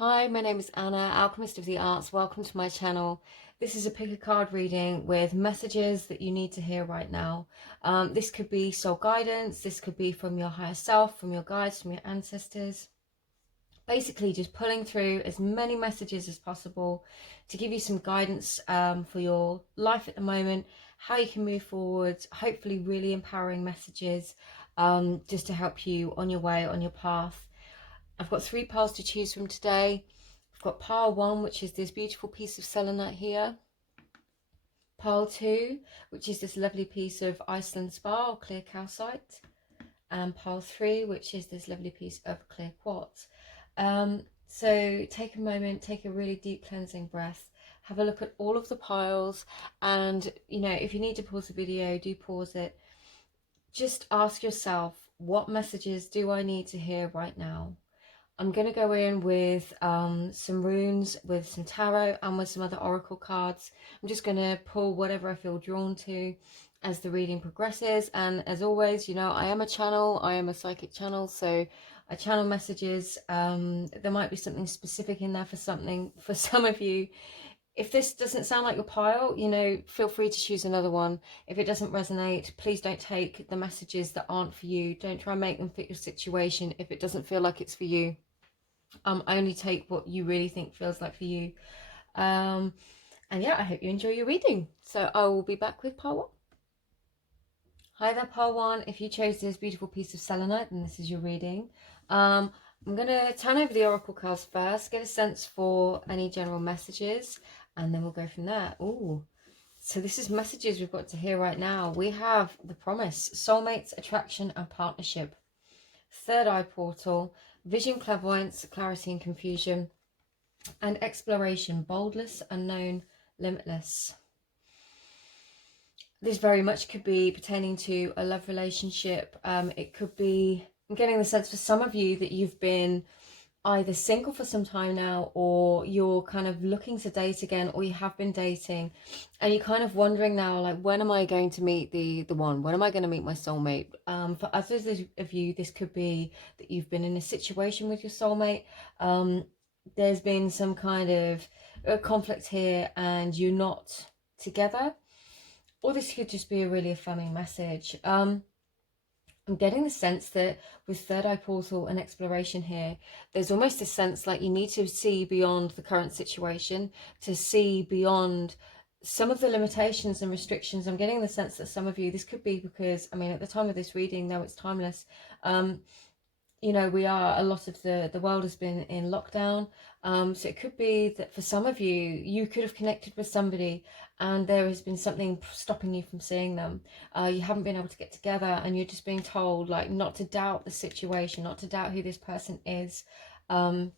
Hi, my name is Anna, Alchemist of the Arts. Welcome to my channel. This is a pick a card reading with messages that you need to hear right now. This could be soul guidance, this could be from your higher self, from your guides, from your ancestors. Basically just pulling through as many messages as possible to give you some guidance for your life at the moment, how you can move forward, hopefully really empowering messages just to help you on your way, on your path. I've got 3 piles to choose from today. I've got pile 1, which is this beautiful piece of selenite here. Pile 2, which is this lovely piece of Iceland spar or clear calcite. And pile 3, which is this lovely piece of clear quartz. So take a moment, take a really deep cleansing breath, have a look at all of the piles, and if you need to pause the video, do pause it. Just ask yourself, what messages do I need to hear right now? I'm going to go in with some runes, with some tarot, and with some other oracle cards. I'm just going to pull whatever I feel drawn to as the reading progresses. And as always, I am a channel, I am a psychic channel, so I channel messages. There might be something specific in there for some of you. If this doesn't sound like your pile, feel free to choose another one. If it doesn't resonate, please don't take the messages that aren't for you. Don't try and make them fit your situation if it doesn't feel like it's for you. Only take what you really think feels like for you. And yeah, I hope you enjoy your reading. So I will be back with part 1. Hi there, part 1. If you chose this beautiful piece of selenite, then this is your reading. I'm going to turn over the oracle cards first, get a sense for any general messages, and then we'll go from there. Ooh, so this is messages we've got to hear right now. We have the promise, soulmates, attraction, and partnership. Third eye portal, vision, clairvoyance, clarity and confusion, and exploration, boldness, unknown, limitless. This very much could be pertaining to a love relationship. It could be, I'm getting the sense for some of you that you've been either single for some time now, or you're kind of looking to date again, or you have been dating and you're kind of wondering now, like, when am I going to meet the one? When am I going to meet my soulmate? For others of you, this could be that you've been in a situation with your soulmate. There's been some kind of conflict here and you're not together, or this could just be a really affirming message. I'm getting the sense that with third eye portal and exploration here, there's almost a sense like you need to see beyond the current situation, to see beyond some of the limitations and restrictions. I'm getting the sense that some of you, this could be because, at the time of this reading, though it's timeless, a lot of the world has been in lockdown. So it could be that for some of you, you could have connected with somebody and there has been something stopping you from seeing them. You haven't been able to get together and you're just being told, like, not to doubt the situation, not to doubt who this person is, because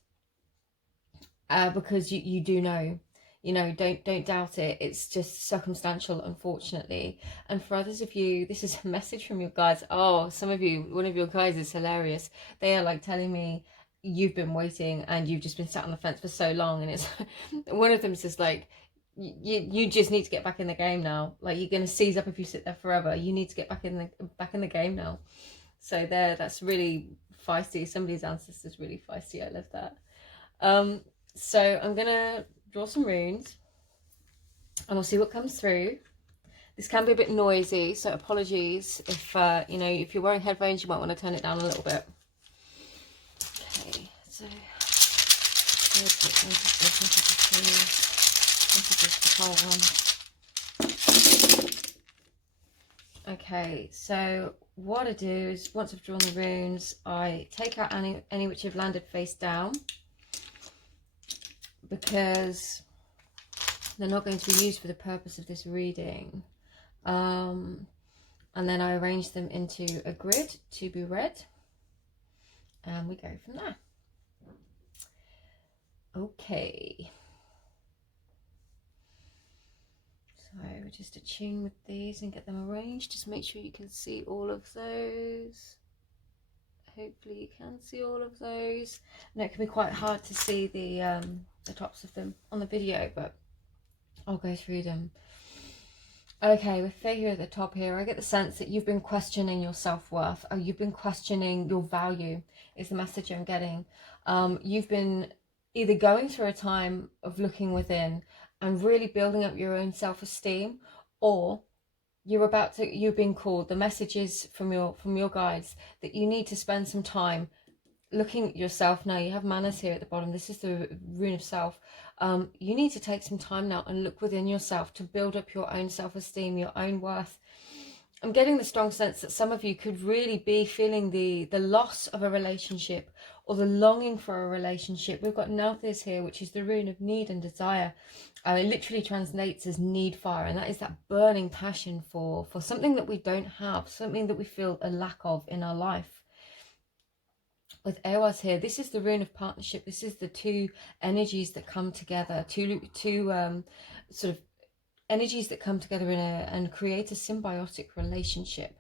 you do know. Don't doubt it. It's just circumstantial, unfortunately. And for others of you, this is a message from your guides. Oh, some of you, one of your guides is hilarious. They are like telling me you've been waiting and you've just been sat on the fence for so long, and it's one of them says, like, you just need to get back in the game now. Like, you're going to seize up if you sit there forever. You need to get back in the game now. So that's really feisty. Somebody's ancestors really feisty. I love that. So I'm gonna draw some runes and we'll see what comes through. This can be a bit noisy, so apologies if if you're wearing headphones, you might want to turn it down a little bit. Okay, so okay, so what I do is, once I've drawn the runes, I take out any which have landed face down, because they're not going to be used for the purpose of this reading. And then I arrange them into a grid to be read, and we go from there. Okay, so we'll just attune with these and get them arranged. Just make sure you can see all of those. Hopefully you can see all of those. And it can be quite hard to see the tops of them on the video, but I'll go through them. Okay, with Faye here at the top here, I get the sense that you've been questioning your self-worth, or you've been questioning your value, is the message I'm getting. You've been either going through a time of looking within and really building up your own self-esteem, or you're being called, the messages from your guides that you need to spend some time looking at yourself. Now you have manners here at the bottom. This is the rune of self. You need to take some time now and look within yourself to build up your own self-esteem, your own worth. I'm getting the strong sense that some of you could really be feeling the loss of a relationship, or the longing for a relationship. We've got Nauthiz here, which is the rune of need and desire. It literally translates as need fire, and that is that burning passion for something that we don't have, something that we feel a lack of in our life. With Ewas here, this is the rune of partnership. This is the two energies that come together, two sort of energies that come together and create a symbiotic relationship.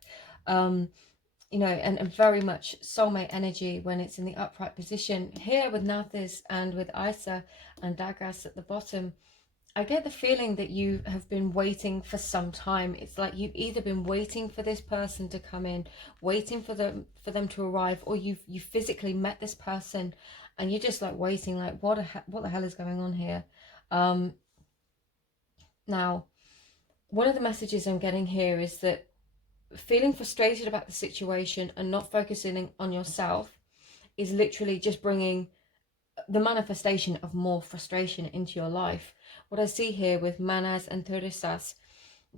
You know, and very much soulmate energy when it's in the upright position. Here with Nathis and with Isa and Dagras at the bottom, I get the feeling that you have been waiting for some time. It's like you've either been waiting for this person to come in, waiting for them to arrive, or you physically met this person and you're just like waiting, like what the hell is going on here? Now, one of the messages I'm getting here is that feeling frustrated about the situation and not focusing on yourself is literally just bringing the manifestation of more frustration into your life. What I see here with Manas and Teresas,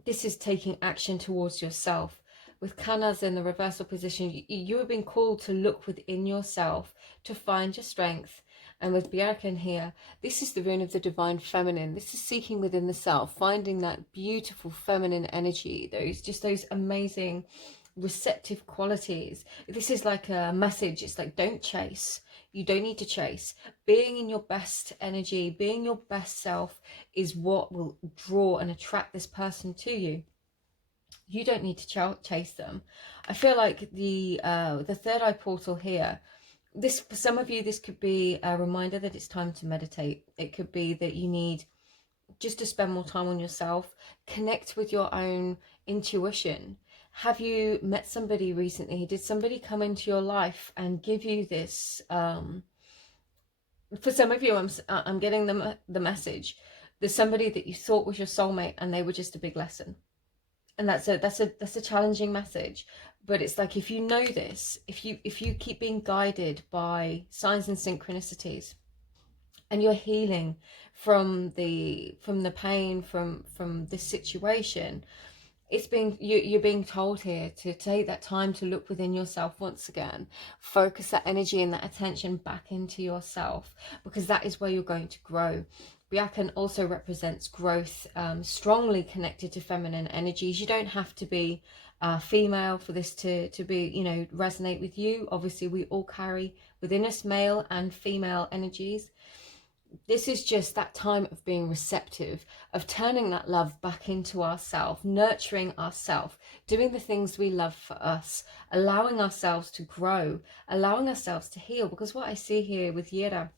this is taking action towards yourself. With Kanas in the reversal position, you have been called to look within yourself to find your strength. And with Bjarkan here, this is the rune of the divine feminine. This is seeking within the self, finding that beautiful feminine energy, those amazing receptive qualities. This is like a message. It's like, don't chase. You don't need to chase. Being in your best energy, being your best self is what will draw and attract this person to you. You don't need to chase them. I feel like the third eye portal here, this, for some of you, this could be a reminder that it's time to meditate. It could be that you need just to spend more time on yourself, connect with your own intuition. Have you met somebody recently? Did somebody come into your life and give you this? For some of you, I'm getting the message. There's somebody that you thought was your soulmate and they were just a big lesson. And that's a challenging message. But it's like, if you know this, if you keep being guided by signs and synchronicities, and you're healing from the pain from this situation, you're being told here to take that time to look within yourself once again, focus that energy and that attention back into yourself, because that is where you're going to grow. Bjarkan also represents growth, strongly connected to feminine energies. You don't have to be female for this to be, you know, resonate with you. Obviously, we all carry within us male and female energies. This is just that time of being receptive, of turning that love back into ourselves, nurturing ourselves, doing the things we love for us, allowing ourselves to grow, allowing ourselves to heal. Because what I see here with Yera,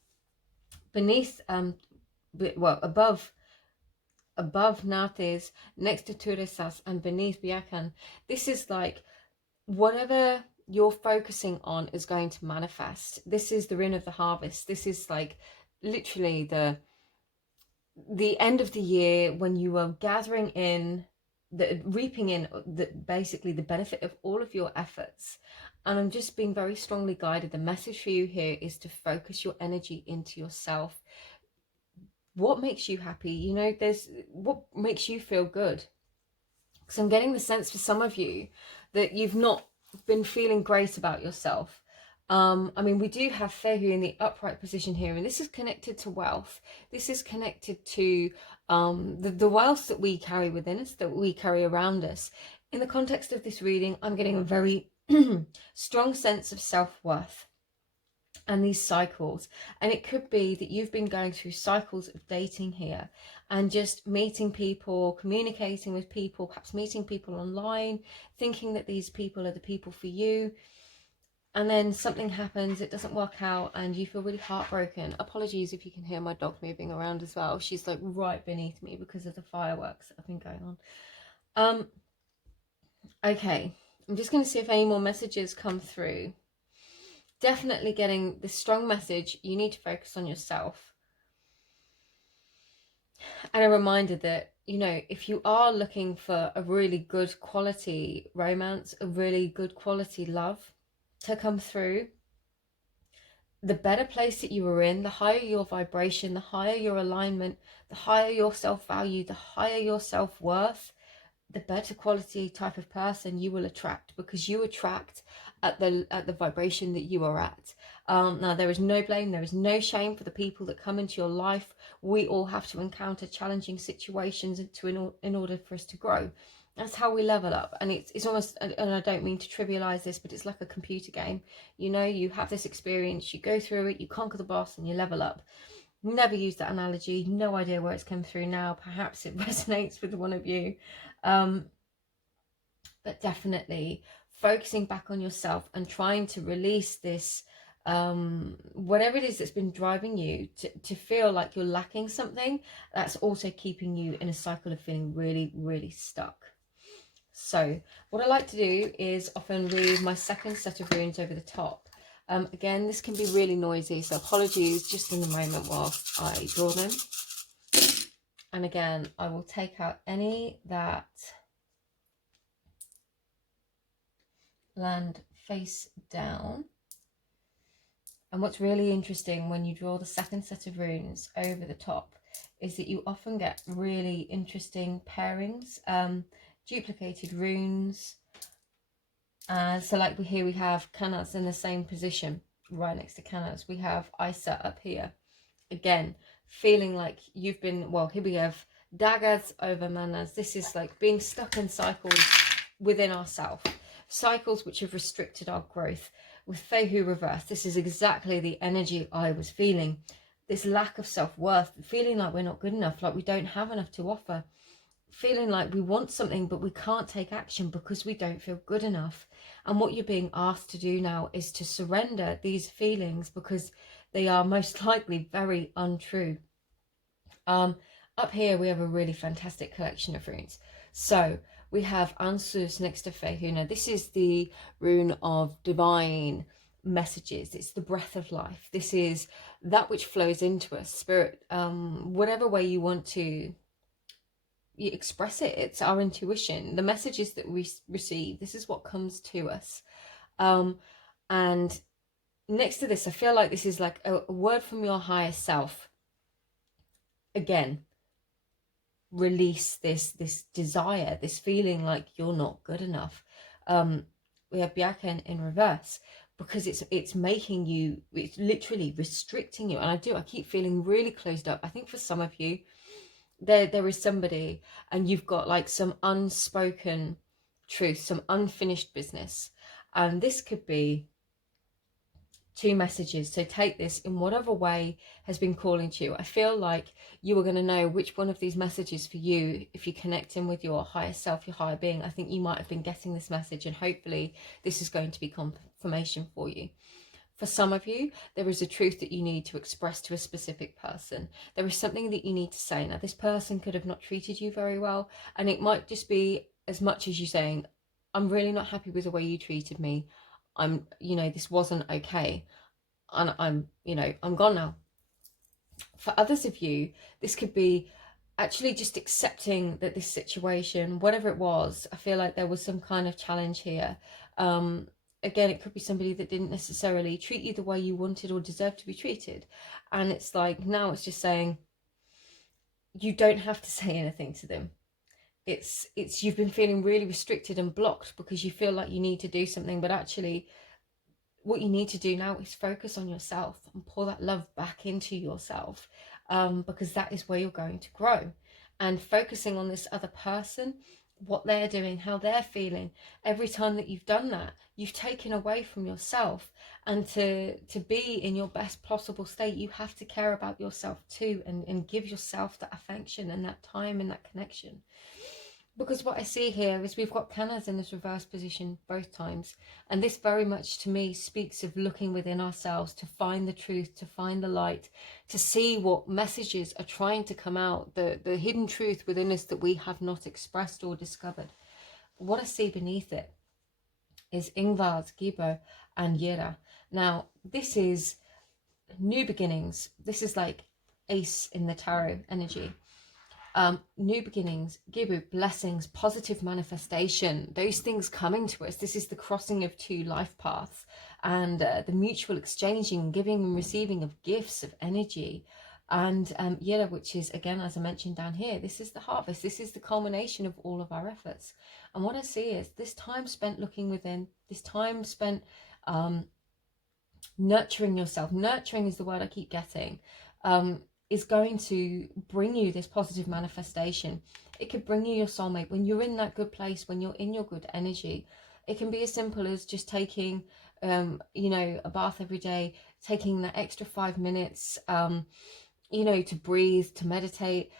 beneath, above Nates, next to Turesas, and beneath Bjarkan, this is like whatever you're focusing on is going to manifest. This is the rune of the harvest. This is like literally the end of the year, when you are gathering in, reaping in basically the benefit of all of your efforts. And I'm just being very strongly guided. The message for you here is to focus your energy into yourself. What makes you happy? You know, what makes you feel good? Because I'm getting the sense for some of you that you've not been feeling great about yourself. I mean, we do have Fehu in the upright position here, and this is connected to wealth. This is connected to the wealth that we carry within us, that we carry around us. In the context of this reading, I'm getting a very strong sense of self-worth and these cycles. And it could be that you've been going through cycles of dating here and just meeting people, communicating with people, perhaps meeting people online, thinking that these people are the people for you. And then something happens, it doesn't work out, and you feel really heartbroken. Apologies if you can hear my dog moving around as well. She's like right beneath me because of the fireworks that have been going on. Okay, I'm just going to see if any more messages come through. Definitely getting this strong message. You need to focus on yourself. And a reminder that, you know, if you are looking for a really good quality romance, a really good quality love to come through, the better place that you are in, the higher your vibration, the higher your alignment, the higher your self-value, the higher your self-worth, the better quality type of person you will attract, because you attract at the vibration that you are at. Now, there is no blame, there is no shame for the people that come into your life. We all have to encounter challenging situations in order for us to grow. That's how we level up. And it's almost, and I don't mean to trivialize this, but it's like a computer game. You know, you have this experience, you go through it, you conquer the boss, and you level up. Never used that analogy, no idea where it's come through now. Perhaps it resonates with one of you. But definitely focusing back on yourself and trying to release this, whatever it is that's been driving you to feel like you're lacking something, that's also keeping you in a cycle of feeling really, really stuck. So what I like to do is often read my second set of runes over the top. Again, this can be really noisy, so apologies just in the moment whilst I draw them. And again, I will take out any that land face down. And what's really interesting when you draw the second set of runes over the top is that you often get really interesting pairings, duplicated runes. So like here we have Canas in the same position right next to Canas. We have Isa up here. Again, feeling like you've been, well, here we have daggers over manas. This is like being stuck in cycles within ourselves, cycles which have restricted our growth. With Fehu reverse, this is exactly the energy I was feeling. This lack of self-worth, feeling like we're not good enough, like we don't have enough to offer, feeling like we want something but we can't take action because we don't feel good enough. And what you're being asked to do now is to surrender these feelings, because they are most likely very untrue. Up here we have a really fantastic collection of runes. So we have Ansus next to Fehu. Now this is the rune of divine messages. It's the breath of life. This is that which flows into us, spirit, whatever way you want to express it. It's our intuition, the messages that we receive. This is what comes to us. And next to this, I feel like this is like a word from your higher self. Again, release this desire, this feeling like you're not good enough. We have Byaken in reverse, because it's making you, it's literally restricting you. And I keep feeling really closed up. I think for some of you, there is somebody and you've got like some unspoken truth, some unfinished business. And this could be two messages. So take this in whatever way has been calling to you. I feel like you are going to know which one of these messages for you if you connect in with your higher self, your higher being. I think you might have been getting this message, and hopefully this is going to be confirmation for you. For some of you, there is a truth that you need to express to a specific person. There is something that you need to say. Now, this person could have not treated you very well, and it might just be as much as you saying, I'm really not happy with the way you treated me. This wasn't okay. And I'm gone now. For others of you, this could be actually just accepting that this situation, whatever it was, I feel like there was some kind of challenge here. Again, it could be somebody that didn't necessarily treat you the way you wanted or deserved to be treated. And it's like, now it's just saying, you don't have to say anything to them. It's you've been feeling really restricted and blocked because you feel like you need to do something, but actually what you need to do now is focus on yourself and pour that love back into yourself, because that is where you're going to grow. And focusing on this other person, what they're doing, how they're feeling, every time that you've done that, you've taken away from yourself. And to be in your best possible state, you have to care about yourself too, and give yourself that affection and that time and that connection. Because what I see here is we've got Canas in this reverse position both times. And this very much to me speaks of looking within ourselves to find the truth, to find the light, to see what messages are trying to come out, the hidden truth within us that we have not expressed or discovered. What I see beneath it is Ingvard, Gibo and Yera. Now, this is new beginnings. This is like ace in the tarot energy. New beginnings, Gibu, blessings, positive manifestation, those things coming to us. This is the crossing of two life paths, and the mutual exchanging, giving and receiving of gifts, of energy. And Yela, which is, again, as I mentioned down here, this is the harvest. This is the culmination of all of our efforts. And what I see is this time spent looking within, this time spent nurturing yourself. Nurturing is the word I keep getting. Is going to bring you this positive manifestation. It could bring you your soulmate when you're in that good place, when you're in your good energy. It can be as simple as just taking, you know, a bath every day, taking that extra 5 minutes, you know, to breathe, to meditate,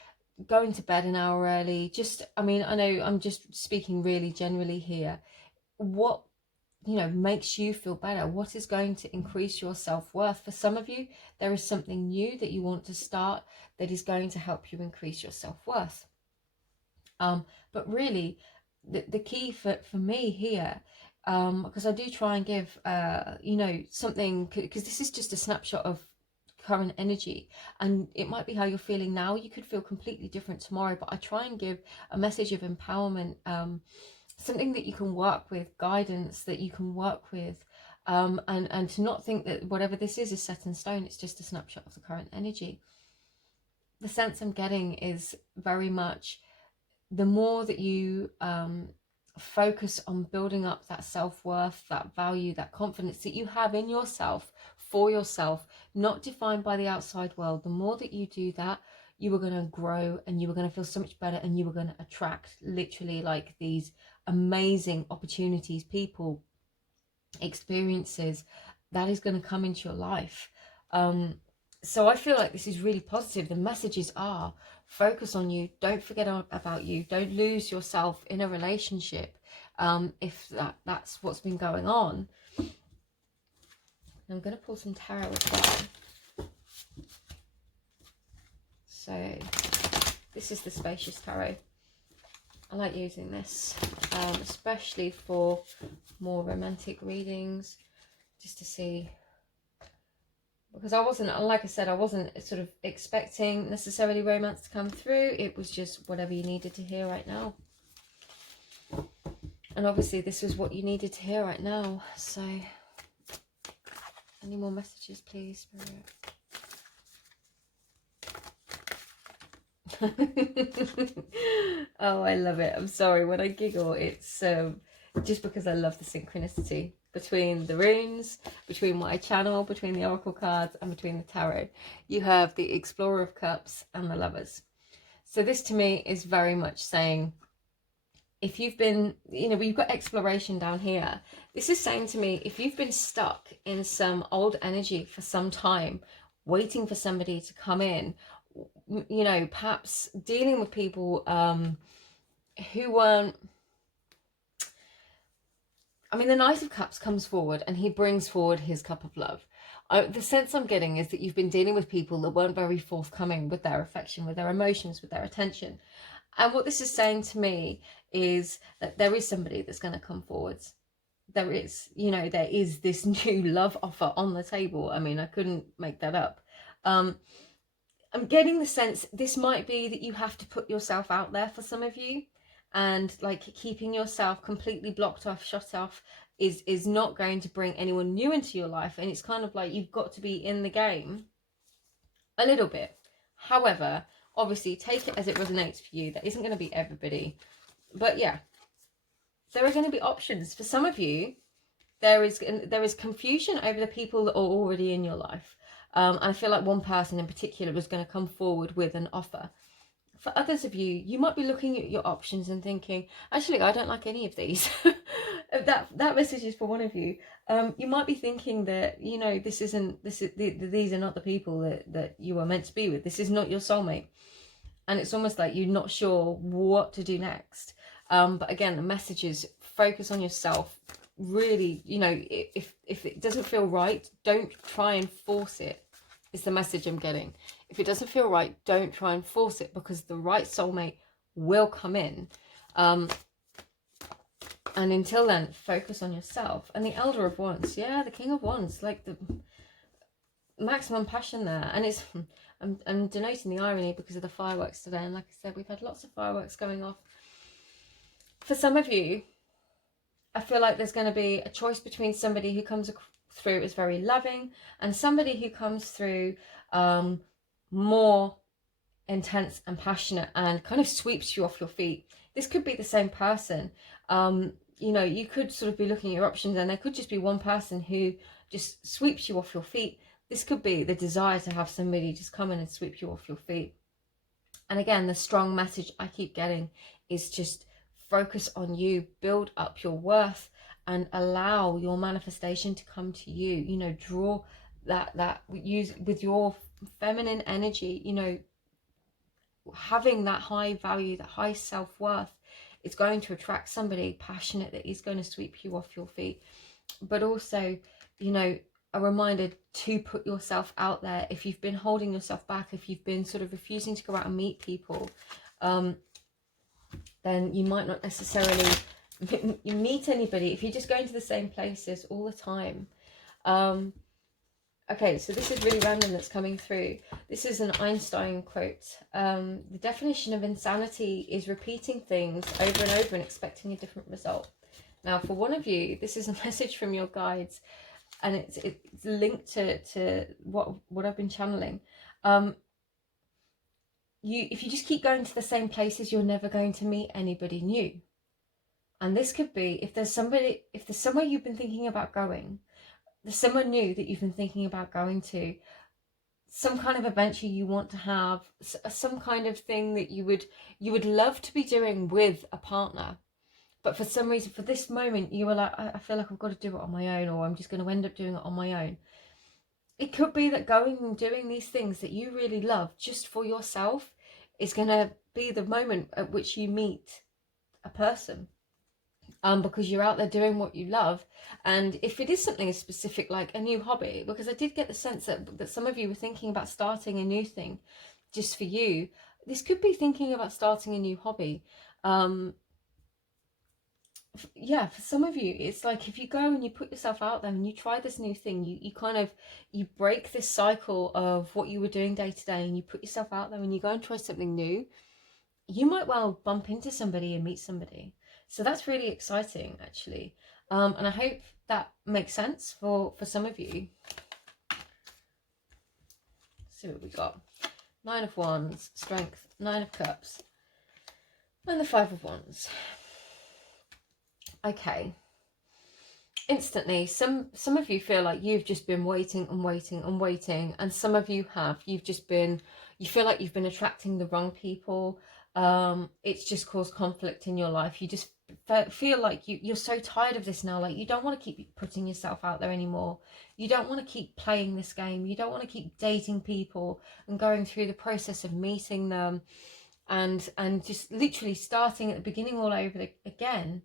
going to bed an hour early. Just, I mean, I know I'm just speaking really generally here. What, you know, makes you feel better? What is going to increase your self-worth? For some of you, there is something new that you want to start that is going to help you increase your self-worth. But really, the key for me here, because I do try and give, you know, something, because this is just a snapshot of current energy, and it might be how you're feeling now. You could feel completely different tomorrow, but I try and give a message of empowerment, something that you can work with, guidance that you can work with, and to not think that whatever this is set in stone. It's just a snapshot of the current energy. The sense I'm getting is very much the more that you focus on building up that self-worth, that value, that confidence that you have in yourself, for yourself, not defined by the outside world, the more that you do that, you are going to grow, and you are going to feel so much better, and you are going to attract literally like these amazing opportunities, people, experiences that is going to come into your life. So I feel like this is really positive. The messages are focus on you, don't forget about you, don't lose yourself in a relationship, if that's what's been going on. I'm going to pull some tarot as well. So this is the Spacious Tarot. I like using this, especially for more romantic readings, just to see, because I wasn't, like I said, I wasn't sort of expecting necessarily romance to come through. It was just whatever you needed to hear right now. And obviously this was what you needed to hear right now. So any more messages, please, Spirit? Oh, I love it. I'm sorry when I giggle, it's just because I love the synchronicity between the runes, between what I channel, between the oracle cards, and between the tarot. You have the Explorer of Cups and the Lovers. So this to me is very much saying, if you've been, you know, we've got exploration down here. This is saying to me, if you've been stuck in some old energy for some time, waiting for somebody to come in, you know, perhaps dealing with people who weren't, I mean, the Knight of Cups comes forward and he brings forward his cup of love. The sense I'm getting is that you've been dealing with people that weren't very forthcoming with their affection, with their emotions, with their attention. And what this is saying to me is that there is somebody that's going to come forwards. There is, you know, there is this new love offer on the table. I mean, I couldn't make that up. I'm getting the sense this might be that you have to put yourself out there for some of you, and like keeping yourself completely blocked off, shut off is not going to bring anyone new into your life. And it's kind of like you've got to be in the game a little bit. However, obviously take it as it resonates for you. That isn't going to be everybody, but yeah, there are going to be options for some of you. There is confusion over the people that are already in your life. And I feel like one person in particular was going to come forward with an offer. For others of you, you might be looking at your options and thinking, actually, I don't like any of these. that message is for one of you. You might be thinking that, you know, these are not the people that you are meant to be with. This is not your soulmate. And it's almost like you're not sure what to do next. But again, the message is focus on yourself. Really, you know, if it doesn't feel right, don't try and force it. Is the message I'm getting. If it doesn't feel right, don't try and force it, because the right soulmate will come in. And until then, focus on yourself. And the Elder of Wands, yeah, the King of Wands, like the maximum passion there. And it's I'm denoting the irony because of the fireworks today, and like I said, we've had lots of fireworks going off. For some of you, I feel like there's going to be a choice between somebody who comes through as very loving and somebody who comes through more intense and passionate and kind of sweeps you off your feet. This could be the same person. You know, you could sort of be looking at your options, and there could just be one person who just sweeps you off your feet. This could be the desire to have somebody just come in and sweep you off your feet. And again, the strong message I keep getting is just focus on you, build up your worth, and allow your manifestation to come to you. You know, draw that use with your feminine energy, you know, having that high value, that high self-worth, is going to attract somebody passionate that is going to sweep you off your feet. But also, you know, a reminder to put yourself out there. If you've been holding yourself back, if you've been sort of refusing to go out and meet people, then you might not necessarily meet anybody if you're just going to the same places all the time. Okay, so this is really random that's coming through. This is an Einstein quote. The definition of insanity is repeating things over and over and expecting a different result. Now, for one of you, this is a message from your guides, and it's linked to what I've been channeling. If you just keep going to the same places, you're never going to meet anybody new. And this could be, if there's somewhere you've been thinking about going, there's someone new that you've been thinking about going to, some kind of adventure you want to have, some kind of thing that you would love to be doing with a partner, but for some reason, for this moment, you were like, I feel like I've got to do it on my own, or I'm just going to end up doing it on my own. It could be that going and doing these things that you really love just for yourself is going to be the moment at which you meet a person. Because you're out there doing what you love. And if it is something as specific like a new hobby, because I did get the sense that some of you were thinking about starting a new thing just for you, this could be thinking about starting a new hobby. Yeah, for some of you, it's like if you go and you put yourself out there and you try this new thing, you break this cycle of what you were doing day to day, and you put yourself out there and you go and try something new, you might well bump into somebody and meet somebody. So that's really exciting, actually. And I hope that makes sense for some of you. Let's see what we got. 9 of Wands, Strength, 9 of Cups, and the 5 of Wands. Okay. Instantly, some of you feel like you've just been waiting and waiting and waiting, and some of you have. You feel like you've been attracting the wrong people. It's just caused conflict in your life. You just feel like you're so tired of this now. Like, you don't want to keep putting yourself out there anymore. You don't want to keep playing this game. You don't want to keep dating people and going through the process of meeting them and just literally starting at the beginning all over again.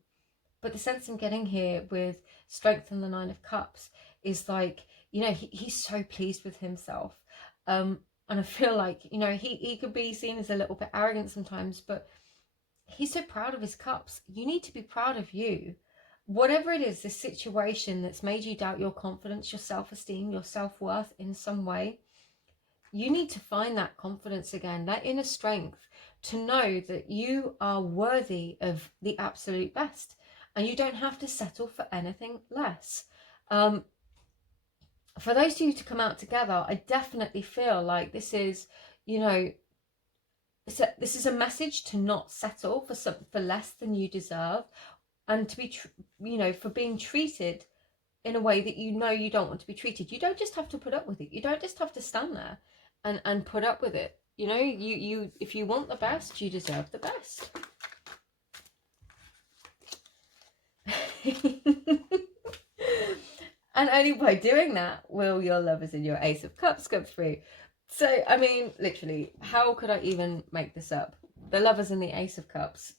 But the sense I'm getting here with Strength and the 9 of Cups is like, you know, he's so pleased with himself. And I feel like, you know, he could be seen as a little bit arrogant sometimes, but he's so proud of his cups. You need to be proud of you. Whatever it is, this situation that's made you doubt your confidence, your self-esteem, your self-worth in some way, you need to find that confidence again, that inner strength to know that you are worthy of the absolute best. And you don't have to settle for anything less. For those of you to come out together, I definitely feel like this is, you know, this is a message to not settle for less than you deserve, and to be, you know, for being treated in a way that you know you don't want to be treated. You don't just have to put up with it. You don't just have to stand there and put up with it. You know, you if you want the best, you deserve the best. And only by doing that will your lovers and your Ace of Cups come through. So, I mean, literally, how could I even make this up? The lovers and the Ace of Cups.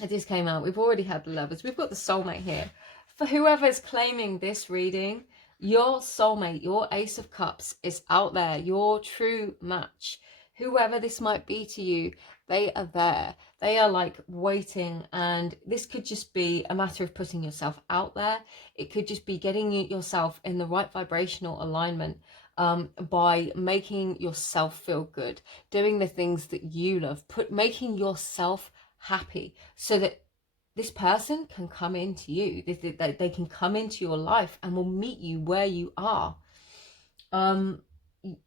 It just came out. We've already had the lovers. We've got the soulmate here. For whoever's claiming this reading, your soulmate, your Ace of Cups is out there. Your true match. Whoever this might be to you, they are there. They are like waiting, and this could just be a matter of putting yourself out there. It could just be getting yourself in the right vibrational alignment. by making yourself feel good, doing the things that you love, making yourself happy, so that this person can come into you, they can come into your life and will meet you where you are.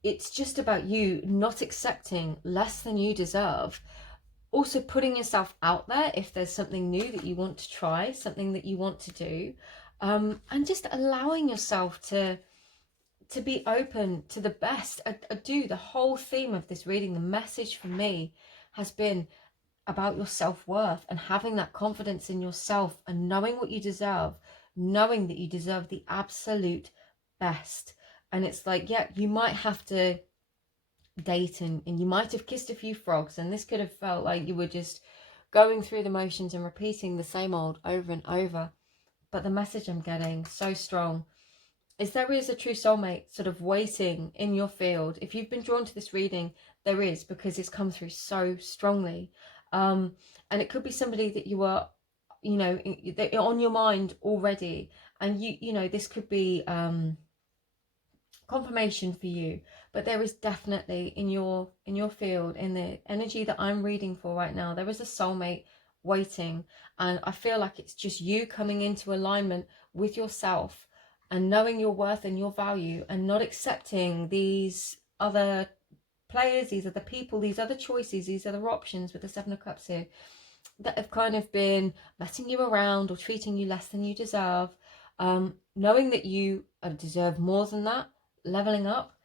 It's just about you not accepting less than you deserve. Also putting yourself out there if there's something new that you want to try, something that you want to do, and just allowing yourself to be open to the best. The whole theme of this reading, the message for me has been about your self-worth and having that confidence in yourself and knowing what you deserve, knowing that you deserve the absolute best. And it's like, yeah, you might have to date and you might have kissed a few frogs, and this could have felt like you were just going through the motions and repeating the same old over and over. But the message I'm getting so strong is there is a true soulmate sort of waiting in your field. If you've been drawn to this reading, there is, because it's come through so strongly. And it could be somebody that you are, you know, on your mind already, and you know, this could be confirmation for you. But there is definitely in your field, in the energy that I'm reading for right now, there is a soulmate waiting. And I feel like it's just you coming into alignment with yourself and knowing your worth and your value, and not accepting these other players, these other people, these other choices, these other options with the Seven of Cups here, that have kind of been messing you around or treating you less than you deserve. Knowing that you deserve more than that, leveling up,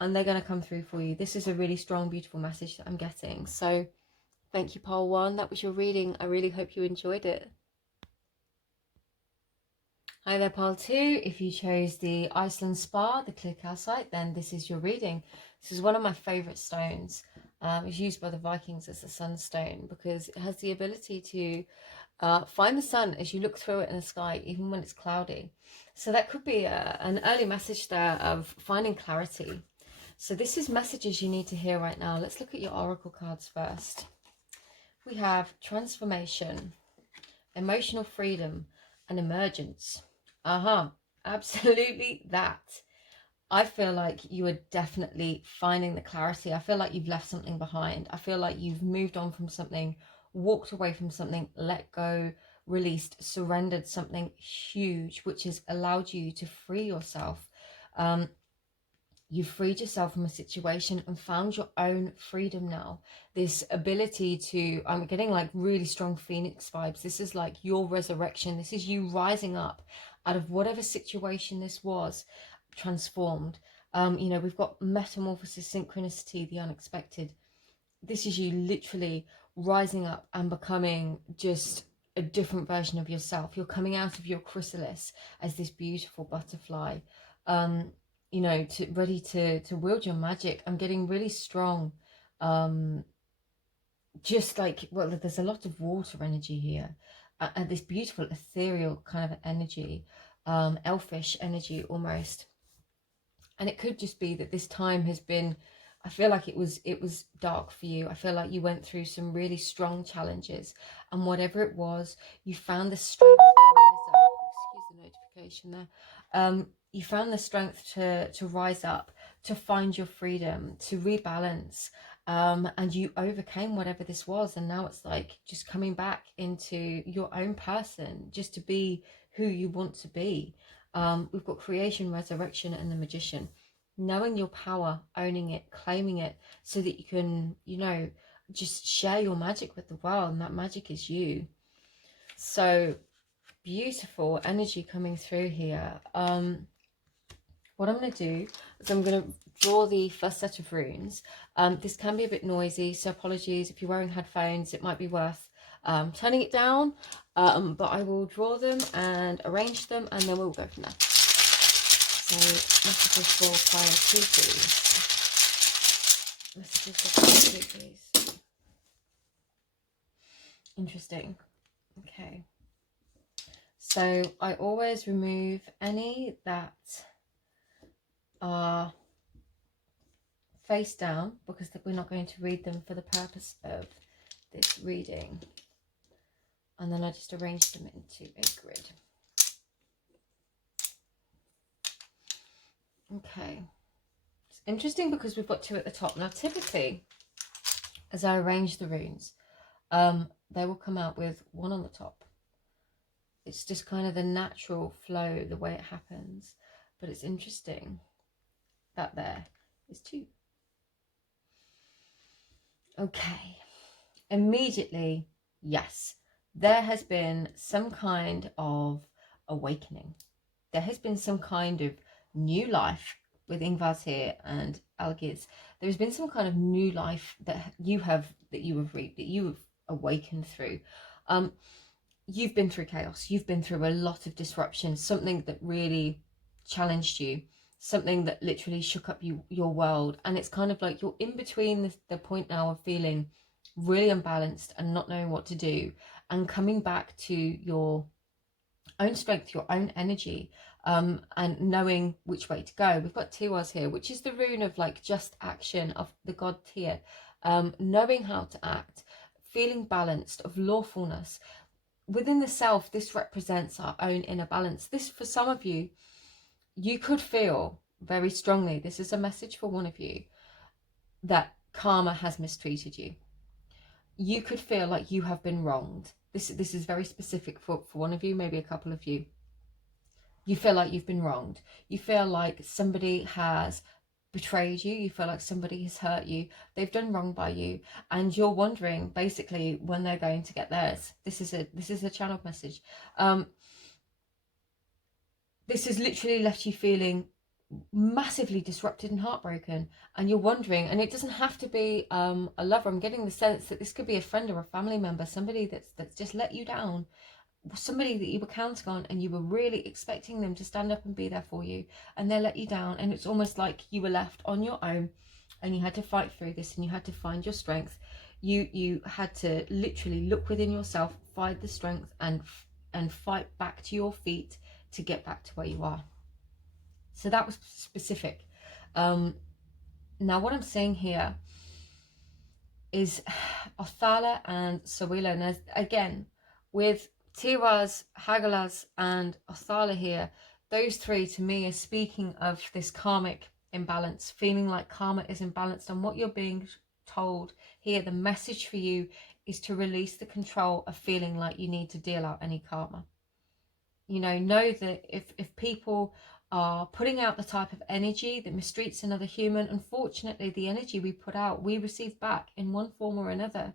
and they're going to come through for you. This is a really strong, beautiful message that I'm getting. So thank you, pile 1. That was your reading. I really hope you enjoyed it. Hi there, pile 2. If you chose the Iceland Spa, the clear calcite, then this is your reading. This is one of my favourite stones. It's used by the Vikings as a sunstone because it has the ability to find the sun as you look through it in the sky, even when it's cloudy. So that could be an early message there of finding clarity. So this is messages you need to hear right now. Let's look at your oracle cards first. We have transformation, emotional freedom, and emergence. Absolutely that. I feel like you are definitely finding the clarity. I feel like you've left something behind. I feel like you've moved on from something, walked away from something, let go, released, surrendered something huge, which has allowed you to free yourself. You've freed yourself from a situation and found your own freedom now. This ability to, I'm getting like really strong phoenix vibes. This is like your resurrection. This is you rising up out of whatever situation this was, transformed. You know, we've got metamorphosis, synchronicity, the unexpected. This is you literally rising up and becoming just a different version of yourself. You're coming out of your chrysalis as this beautiful butterfly. You know, ready to wield your magic. I'm getting really strong. Just like, well, there's a lot of water energy here. And this beautiful ethereal kind of energy, elfish energy almost. And it could just be that this time has been, I feel like it was dark for you. I feel like you went through some really strong challenges. And whatever it was, you found the strength to rise up. Excuse the notification there. You found the strength to rise up, to find your freedom, to rebalance, and you overcame whatever this was. And now it's like just coming back into your own person, just to be who you want to be. We've got creation, resurrection, and the magician. Knowing your power, owning it, claiming it, so that you can, you know, just share your magic with the world, and that magic is you. So beautiful energy coming through here. What I'm going to do is I'm going to draw the first set of runes. This can be a bit noisy, so apologies. If you're wearing headphones, it might be worth turning it down. But I will draw them and arrange them, and then we'll go from there. So, messages for pile 2, please. Messages for pile 2, please. Interesting. Okay. So, I always remove any that are face down, because we're not going to read them for the purpose of this reading. And then I just arrange them into a grid. Okay. Interesting, because we've got 2 at the top. Now, typically, as I arrange the runes, they will come out with 1 on the top. It's just kind of the natural flow, the way it happens. But it's interesting that there is 2. Okay. Immediately, yes, there has been some kind of awakening. There has been some kind of new life with Ingvar's here and Algiz. There has been some kind of new life that you have reaped, that you have awakened through. You've been through chaos. You've been through a lot of disruption, something that really challenged you, something that literally shook up your world. And it's kind of like you're in between the point now of feeling really unbalanced and not knowing what to do, and coming back to your own strength, your own energy, and knowing which way to go. We've got Tiwas here, which is the rune of like just action, of the god Tyr, knowing how to act, feeling balanced, of lawfulness. Within the self, this represents our own inner balance. This, for some of you, you could feel very strongly, this is a message for one of you, that karma has mistreated you. You could feel like you have been wronged. This is very specific for one of you, maybe a couple of you. You feel like you've been wronged. You feel like somebody has betrayed you. You feel like somebody has hurt you. They've done wrong by you, and you're wondering basically when they're going to get theirs. This is a channeled message. This has literally left you feeling massively disrupted and heartbroken, and you're wondering, and it doesn't have to be a lover. I'm getting the sense that this could be a friend or a family member, somebody that's just let you down, somebody that you were counting on and you were really expecting them to stand up and be there for you, and they let you down, and it's almost like you were left on your own and you had to fight through this, and you had to find your strength. You had to literally look within yourself, find the strength, and fight back to your feet to get back to where you are. So that was specific. Now what I'm saying here is Othala and Sawila. And again, with Tiwas, Hagalas and Othala here, those 3 to me are speaking of this karmic imbalance, feeling like karma is imbalanced. And what you're being told here, the message for you, is to release the control of feeling like you need to deal out any karma. You know that if people are putting out the type of energy that mistreats another human, unfortunately the energy we put out, we receive back in one form or another.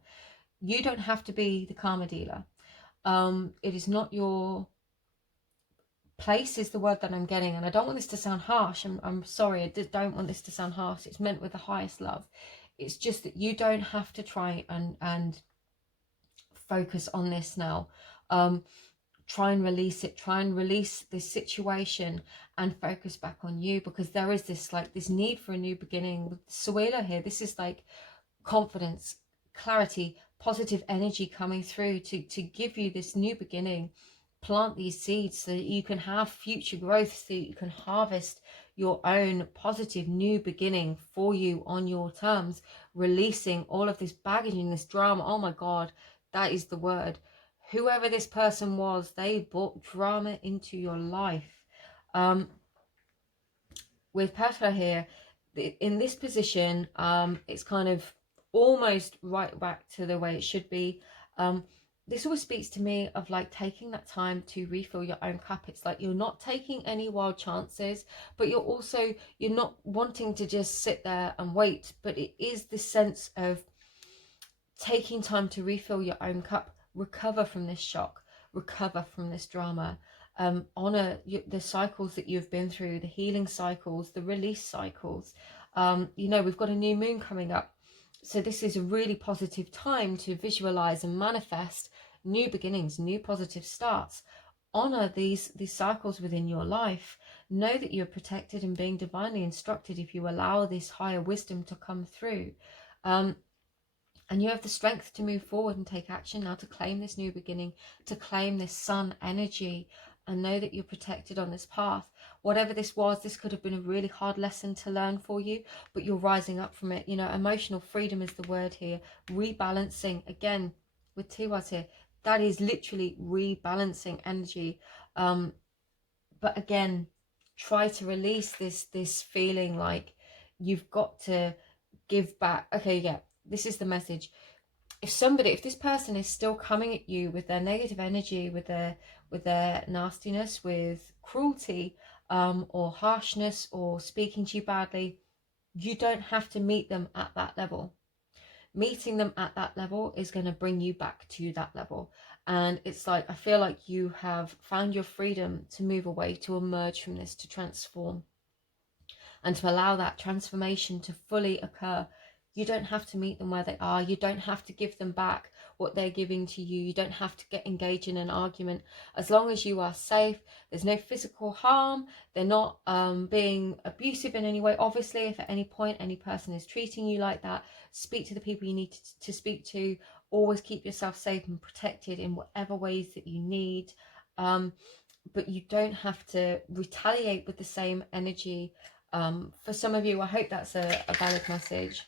You don't have to be the karma dealer. It is not your place, is the word that I'm getting, and I don't want this to sound harsh. I'm sorry, I don't want this to sound harsh. It's meant with the highest love. It's just that you don't have to try and focus on this now. Try and release it. Try and release this situation and focus back on you, because there is this need for a new beginning. With Suela here, this is like confidence, clarity, positive energy coming through to give you this new beginning. Plant these seeds so that you can have future growth, so that you can harvest your own positive new beginning for you on your terms, releasing all of this baggage and this drama. Oh my God, that is the word. Whoever this person was, they brought drama into your life. With Petra here, in this position, it's kind of almost right back to the way it should be. This always speaks to me of like taking that time to refill your own cup. It's like you're not taking any wild chances, but you're not wanting to just sit there and wait. But it is this sense of taking time to refill your own cup, recover from this shock, recover from this drama, honor the cycles that you've been through, the healing cycles, the release cycles. We've got a new moon coming up, so this is a really positive time to visualize and manifest new beginnings, new positive starts. Honor these cycles within your life. Know that you're protected and being divinely instructed if you allow this higher wisdom to come through. And you have the strength to move forward and take action now, to claim this new beginning, to claim this sun energy, and know that you're protected on this path. Whatever this was, this could have been a really hard lesson to learn for you, but you're rising up from it. Emotional freedom is the word here. Rebalancing, again, with Tiwas here, that is literally rebalancing energy. But again, try to release this feeling like you've got to give back. Okay, yeah, this is the message. If this person is still coming at you with their negative energy, with their nastiness, with cruelty, or harshness, or speaking to you badly, you don't have to meet them at that level. Meeting them at that level is going to bring you back to that level. And it's like, I feel like you have found your freedom to move away, to emerge from this, to transform, and to allow that transformation to fully occur. You don't have to meet them where they are. You don't have to give them back what they're giving to you. You don't have to get engaged in an argument. As long as you are safe, there's no physical harm, they're not being abusive in any way. Obviously, if at any point any person is treating you like that, speak to the people you need to speak to. Always keep yourself safe and protected in whatever ways that you need. But you don't have to retaliate with the same energy. For some of you, I hope that's a valid message.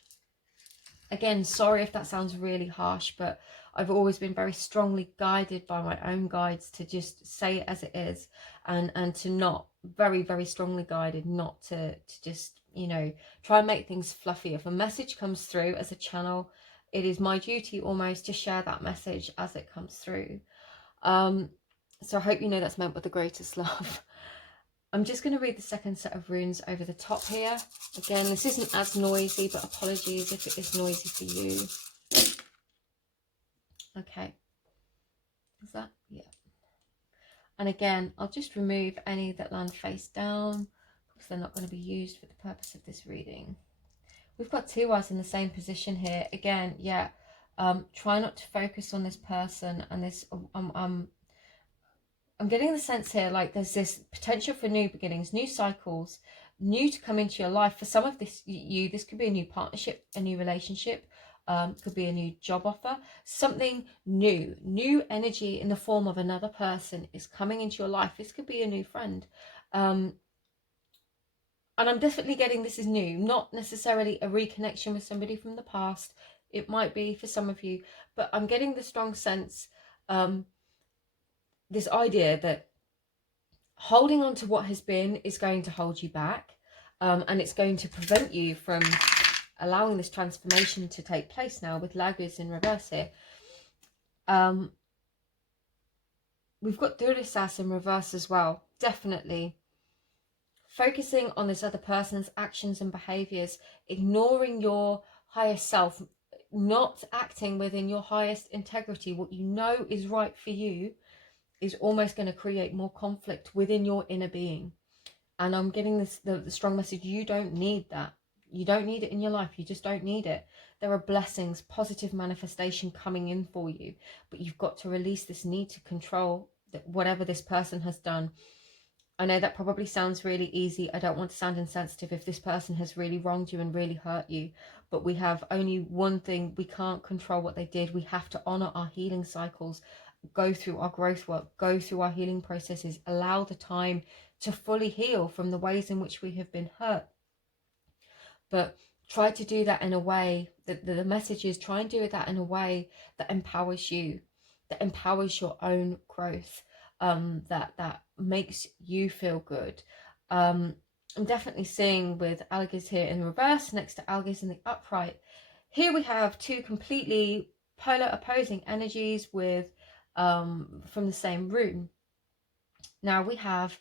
Again, sorry if that sounds really harsh, but I've always been very strongly guided by my own guides to just say it as it is, and to not, very, very strongly guided not to just, you know, try and make things fluffy. If a message comes through as a channel, it is my duty almost to share that message as it comes through. So I hope you know that's meant with the greatest love. I'm just going to read the second set of runes over the top here. Again, this isn't as noisy, but apologies if it is noisy for you. Okay. Is that? Yeah. And again, I'll just remove any that land face down, because they're not going to be used for the purpose of this reading. We've got two eyes in the same position here. Again, yeah. Try not to focus on this person and this. I'm getting the sense here like there's this potential for new beginnings, new cycles, new to come into your life. For some of this, this could be a new partnership, a new relationship, could be a new job offer, something new energy in the form of another person is coming into your life. This could be a new friend. And I'm definitely getting this is new, not necessarily a reconnection with somebody from the past. It might be for some of you, but I'm getting the strong sense, this idea that holding on to what has been is going to hold you back, and it's going to prevent you from allowing this transformation to take place now with Laguz in reverse here. We've got Durisas in reverse as well. Definitely focusing on this other person's actions and behaviors, ignoring your higher self, not acting within your highest integrity, what you know is right for you, is almost going to create more conflict within your inner being. And I'm getting this the strong message, you don't need that. You don't need it in your life. You just don't need it. There are blessings, positive manifestation coming in for you, but you've got to release this need to control whatever this person has done. I know that probably sounds really easy. I don't want to sound insensitive if this person has really wronged you and really hurt you, but we have only one thing. We can't control what they did. We have to honor our healing cycles, go through our growth work, go through our healing processes, allow the time to fully heal from the ways in which we have been hurt. But try to do that in a way that the message is, try and do that in a way that empowers you, that empowers your own growth, that makes you feel good. I'm definitely seeing with Algis here in reverse next to Algis in the upright. Here we have two completely polar opposing energies with from the same rune. Now we have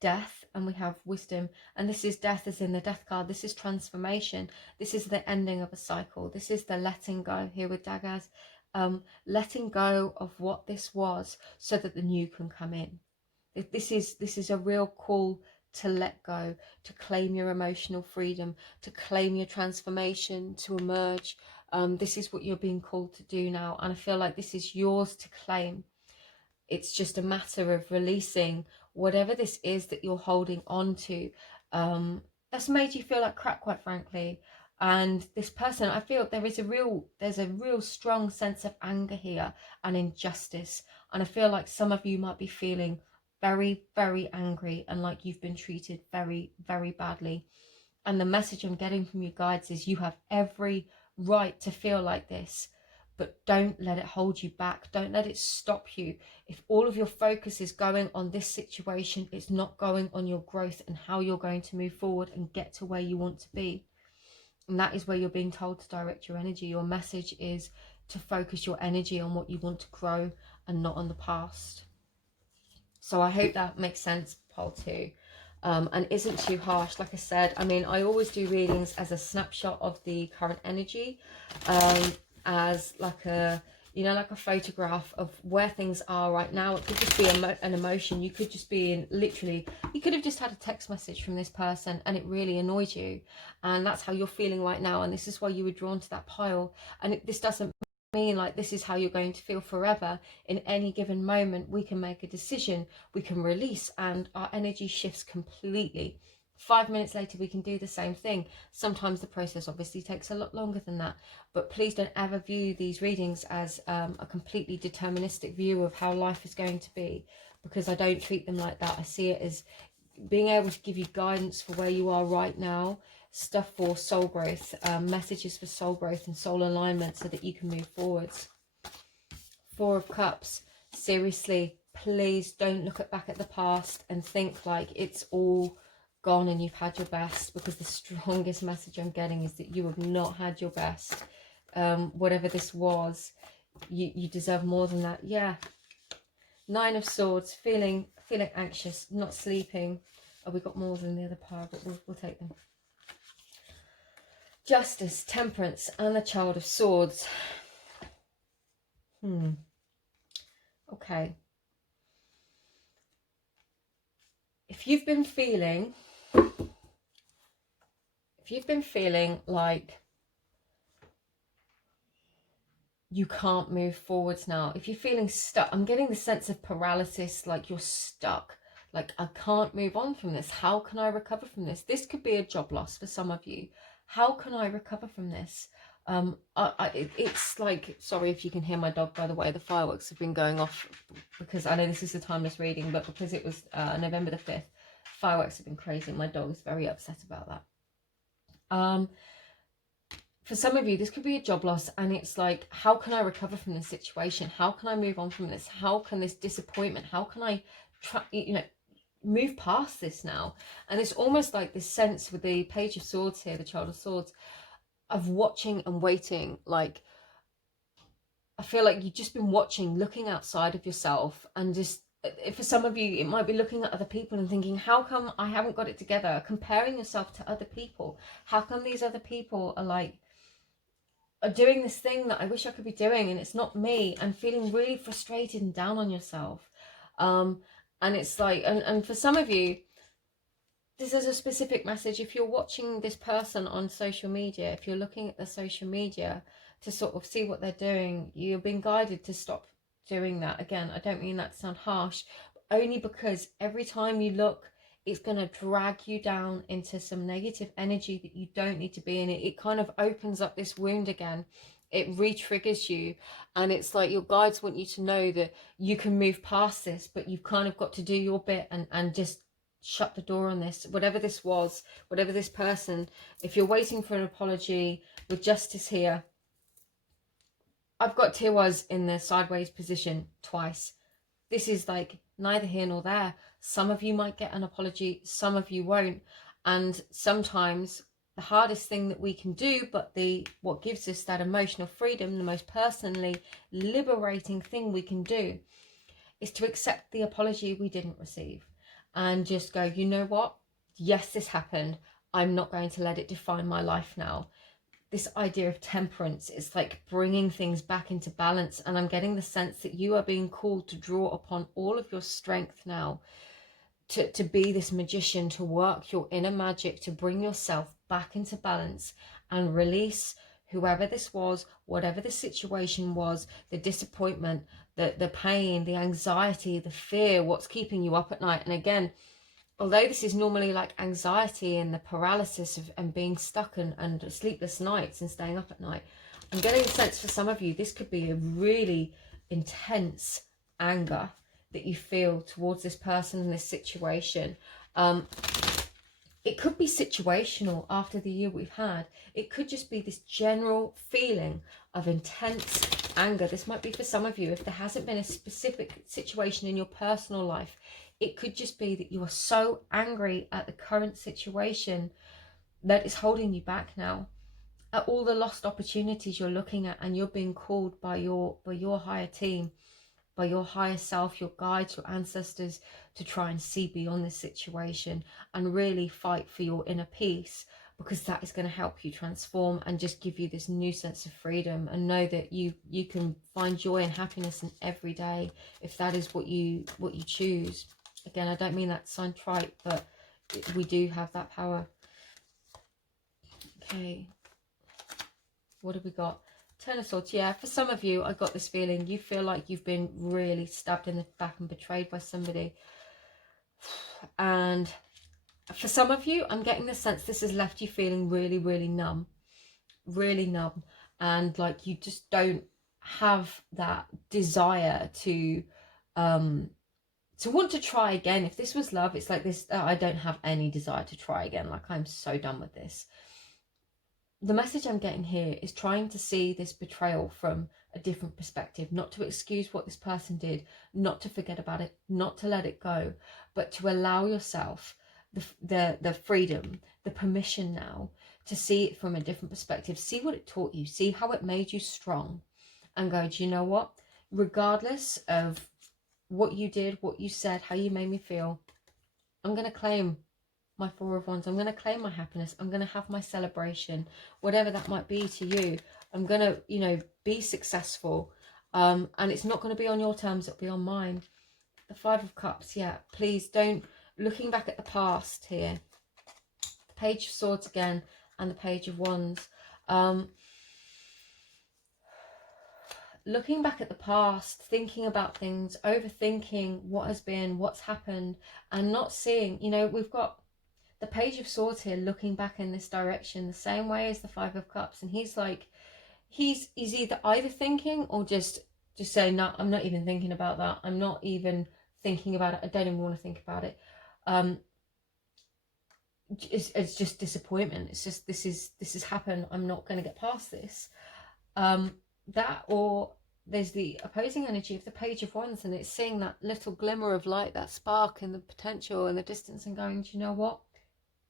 death and we have wisdom, and this is death as in the death card. This is transformation. This is the ending of a cycle. This is the letting go here with daggers, letting go of what this was so that the new can come in. This is a real call to let go, to claim your emotional freedom, to claim your transformation, to emerge. This is what you're being called to do now, and I feel like this is yours to claim. It's just a matter of releasing whatever this is that you're holding on to, that's made you feel like crap, quite frankly. And this person, I feel there's a real strong sense of anger here and injustice, and I feel like some of you might be feeling very, very angry and like you've been treated very, very badly. And the message I'm getting from you guides is you have every right to feel like this, but don't let it hold you back. Don't let it stop you. If all of your focus is going on this situation, it's not going on your growth and how you're going to move forward and get to where you want to be. And that is where you're being told to direct your energy. Your message is to focus your energy on what you want to grow and not on the past. So I hope that makes sense, pile 2. And isn't too harsh. Like I said, I mean, I always do readings as a snapshot of the current energy, as like a, you know, like a photograph of where things are right now. It could just be an emotion. You could just be in, literally, you could have just had a text message from this person and it really annoyed you. And that's how you're feeling right now. And this is why you were drawn to that pile. And this doesn't mean like this is how you're going to feel forever. In any given moment, we can make a decision, we can release, and our energy shifts completely. 5 minutes later, we can do the same thing. Sometimes the process obviously takes a lot longer than that, but please don't ever view these readings as a completely deterministic view of how life is going to be, because I don't treat them like that. I see it as being able to give you guidance for where you are right now, stuff for soul growth, messages for soul growth and soul alignment so that you can move forwards. 4 of Cups. Seriously, please don't look back at the past and think like it's all gone and you've had your best, because the strongest message I'm getting is that you have not had your best. Whatever this was, you deserve more than that. Yeah. 9 of Swords. Feeling anxious, not sleeping. Oh, we got more than the other pile, but we'll take them. Justice, Temperance, and the Child of Swords. Okay. If you've been feeling like you can't move forwards now, if you're feeling stuck, I'm getting the sense of paralysis, like you're stuck, like I can't move on from this. How can I recover from this? This could be a job loss for some of you. How can I recover from this? It's like, sorry if you can hear my dog, by the way, the fireworks have been going off, because I know this is a timeless reading, but because it was November the 5th, fireworks have been crazy. My dog is very upset about that. For some of you, this could be a job loss, and it's like, how can I recover from this situation? How can I move on from this? How can this disappointment, how can I try, move past this now? And it's almost like this sense with the Page of Swords here, the Child of Swords, of watching and waiting. Like, I feel like you've just been watching, looking outside of yourself, and just, for some of you, it might be looking at other people and thinking, how come I haven't got it together? Comparing yourself to other people. How come these other people are doing this thing that I wish I could be doing, and it's not me, and feeling really frustrated and down on yourself. And it's like, and for some of you, this is a specific message. If you're watching this person on social media, if you're looking at the social media to sort of see what they're doing, you're being guided to stop doing that. Again, I don't mean that to sound harsh, but only because every time you look, it's going to drag you down into some negative energy that you don't need to be in. It kind of opens up this wound again. It re-triggers you, and it's like your guides want you to know that you can move past this, but you've kind of got to do your bit and just shut the door on this. Whatever this was, whatever this person, if you're waiting for an apology, with Justice here, I've got Tiwas in the sideways position twice. This is like neither here nor there. Some of you might get an apology, some of you won't. And sometimes the hardest thing that we can do, but what gives us that emotional freedom, the most personally liberating thing we can do, is to accept the apology we didn't receive and just go, you know what? Yes, this happened. I'm not going to let it define my life now. This idea of temperance is like bringing things back into balance, and I'm getting the sense that you are being called to draw upon all of your strength now, to be this magician, to work your inner magic, to bring yourself back into balance and release whoever this was, whatever the situation was, the disappointment, the pain, the anxiety, the fear, what's keeping you up at night. And again, although this is normally like anxiety and the paralysis of and being stuck and sleepless nights and staying up at night, I'm getting a sense for some of you, this could be a really intense anger that you feel towards this person and this situation. It could be situational after the year we've had. It could just be this general feeling of intense anger. This might be for some of you, if there hasn't been a specific situation in your personal life, it could just be that you are so angry at the current situation that is holding you back now. at all the lost opportunities you're looking at, and you're being called by your higher team, by your higher self, your guides, your ancestors, to try and see beyond this situation and really fight for your inner peace, because that is going to help you transform and just give you this new sense of freedom, and know that you can find joy and happiness in every day if that is what you choose. Again, I don't mean that to sound trite, but we do have that power. Okay, what have we got? Ten of Swords. Yeah, for some of you, I got this feeling you feel like you've been really stabbed in the back and betrayed by somebody. And for some of you, I'm getting the sense this has left you feeling really, really numb. Really numb. And like you just don't have that desire to want to try again. If this was love, it's like this, I don't have any desire to try again. Like, I'm so done with this. The message I'm getting here is trying to see this betrayal from a different perspective, not to excuse what this person did, not to forget about it, not to let it go, but to allow yourself the freedom, the permission now to see it from a different perspective, see what it taught you, see how it made you strong, and go, do you know what? Regardless of what you did, what you said, how you made me feel, I'm going to claim my Four of Wands. I'm going to claim my happiness. I'm going to have my celebration, whatever that might be to you. I'm going to, you know, be successful. And it's not going to be on your terms, it'll be on mine. The Five of Cups, yeah, please don't, looking back at the past here, the Page of Swords again, and the Page of Wands. Looking back at the past, thinking about things, overthinking what has been, what's happened, and not seeing, you know, we've got the Page of Swords here looking back in this direction the same way as the Five of Cups, and he's like, he's either thinking or just saying, no, I'm not even thinking about that, I'm not even thinking about it, I don't even want to think about it. It's just disappointment. It's just, this has happened, I'm not going to get past this. That, or there's the opposing energy of the Page of Wands, and it's seeing that little glimmer of light, that spark and the potential in the distance, and going, do you know what?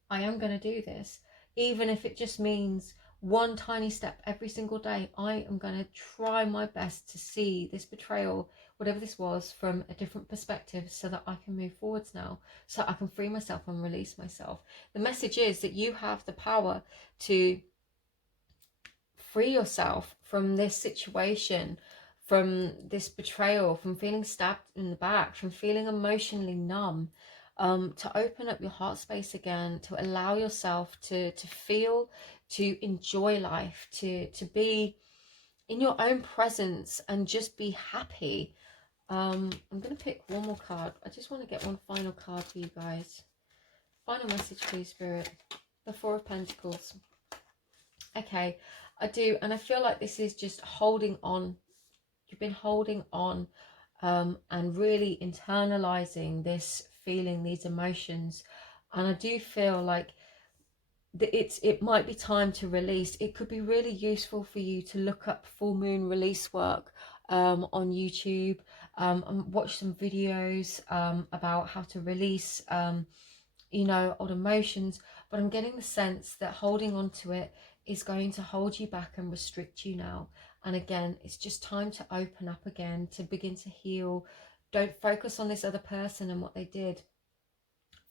I am going to do this. Even if it just means one tiny step every single day, I am going to try my best to see this betrayal, whatever this was, from a different perspective, so that I can move forwards now, so I can free myself and release myself. The message is that you have the power to free yourself from this situation, from this betrayal, from feeling stabbed in the back, from feeling emotionally numb, to open up your heart space again, to allow yourself to feel, to enjoy life, to be in your own presence and just be happy. I'm going to pick one more card. I just want to get one final card for you guys. Final message, please, Spirit. The Four of Pentacles. Okay, I do, and I feel like this is just holding on. You've been holding on, and really internalizing this feeling, these emotions, and I do feel like it might be time to release. It could be really useful for you to look up full moon release work on YouTube, and watch some videos about how to release you know, old emotions. But I'm getting the sense that holding on to it is going to hold you back and restrict you now. And again, it's just time to open up again, to begin to heal. Don't focus on this other person and what they did.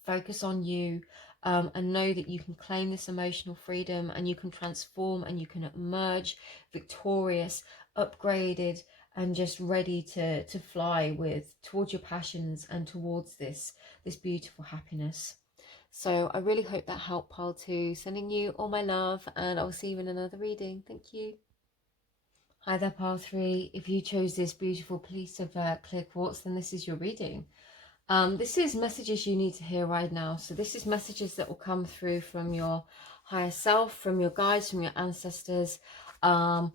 Focus on you, and know that you can claim this emotional freedom, and you can transform, and you can emerge victorious, upgraded, and just ready to fly towards your passions and towards this beautiful happiness. So I really hope that helped, pile 2. Sending you all my love, and I'll see you in another reading. Thank you. Hi there, pile 3. If you chose this beautiful piece of clear quartz, then this is your reading. This is messages you need to hear right now. So this is messages that will come through from your higher self, from your guides, from your ancestors. We'll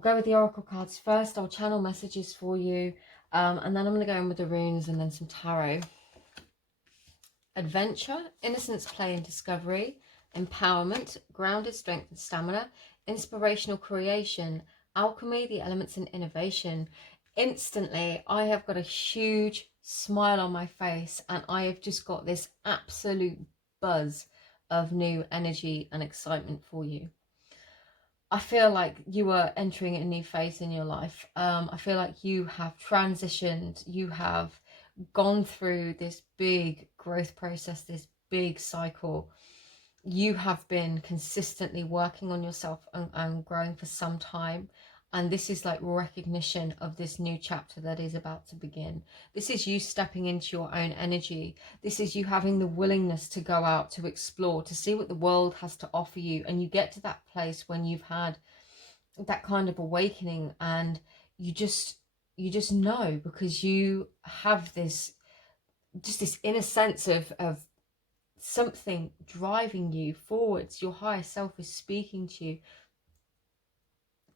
go with the oracle cards first. I'll channel messages for you, and then I'm going to go in with the runes and then some tarot. Adventure, innocence, play and discovery, empowerment, grounded strength and stamina, inspirational creation, alchemy, the elements and innovation. Instantly, I have got a huge smile on my face, and I have just got this absolute buzz of new energy and excitement for you. I feel like you are entering a new phase in your life. I feel like you have transitioned, you have gone through this big growth process, this big cycle. You have been consistently working on yourself and growing for some time. And this is like recognition of this new chapter that is about to begin. This is you stepping into your own energy. This is you having the willingness to go out, to explore, to see what the world has to offer you. And you get to that place when you've had that kind of awakening, and you just know, because you have this, just this inner sense of something driving you forwards. Your higher self is speaking to you,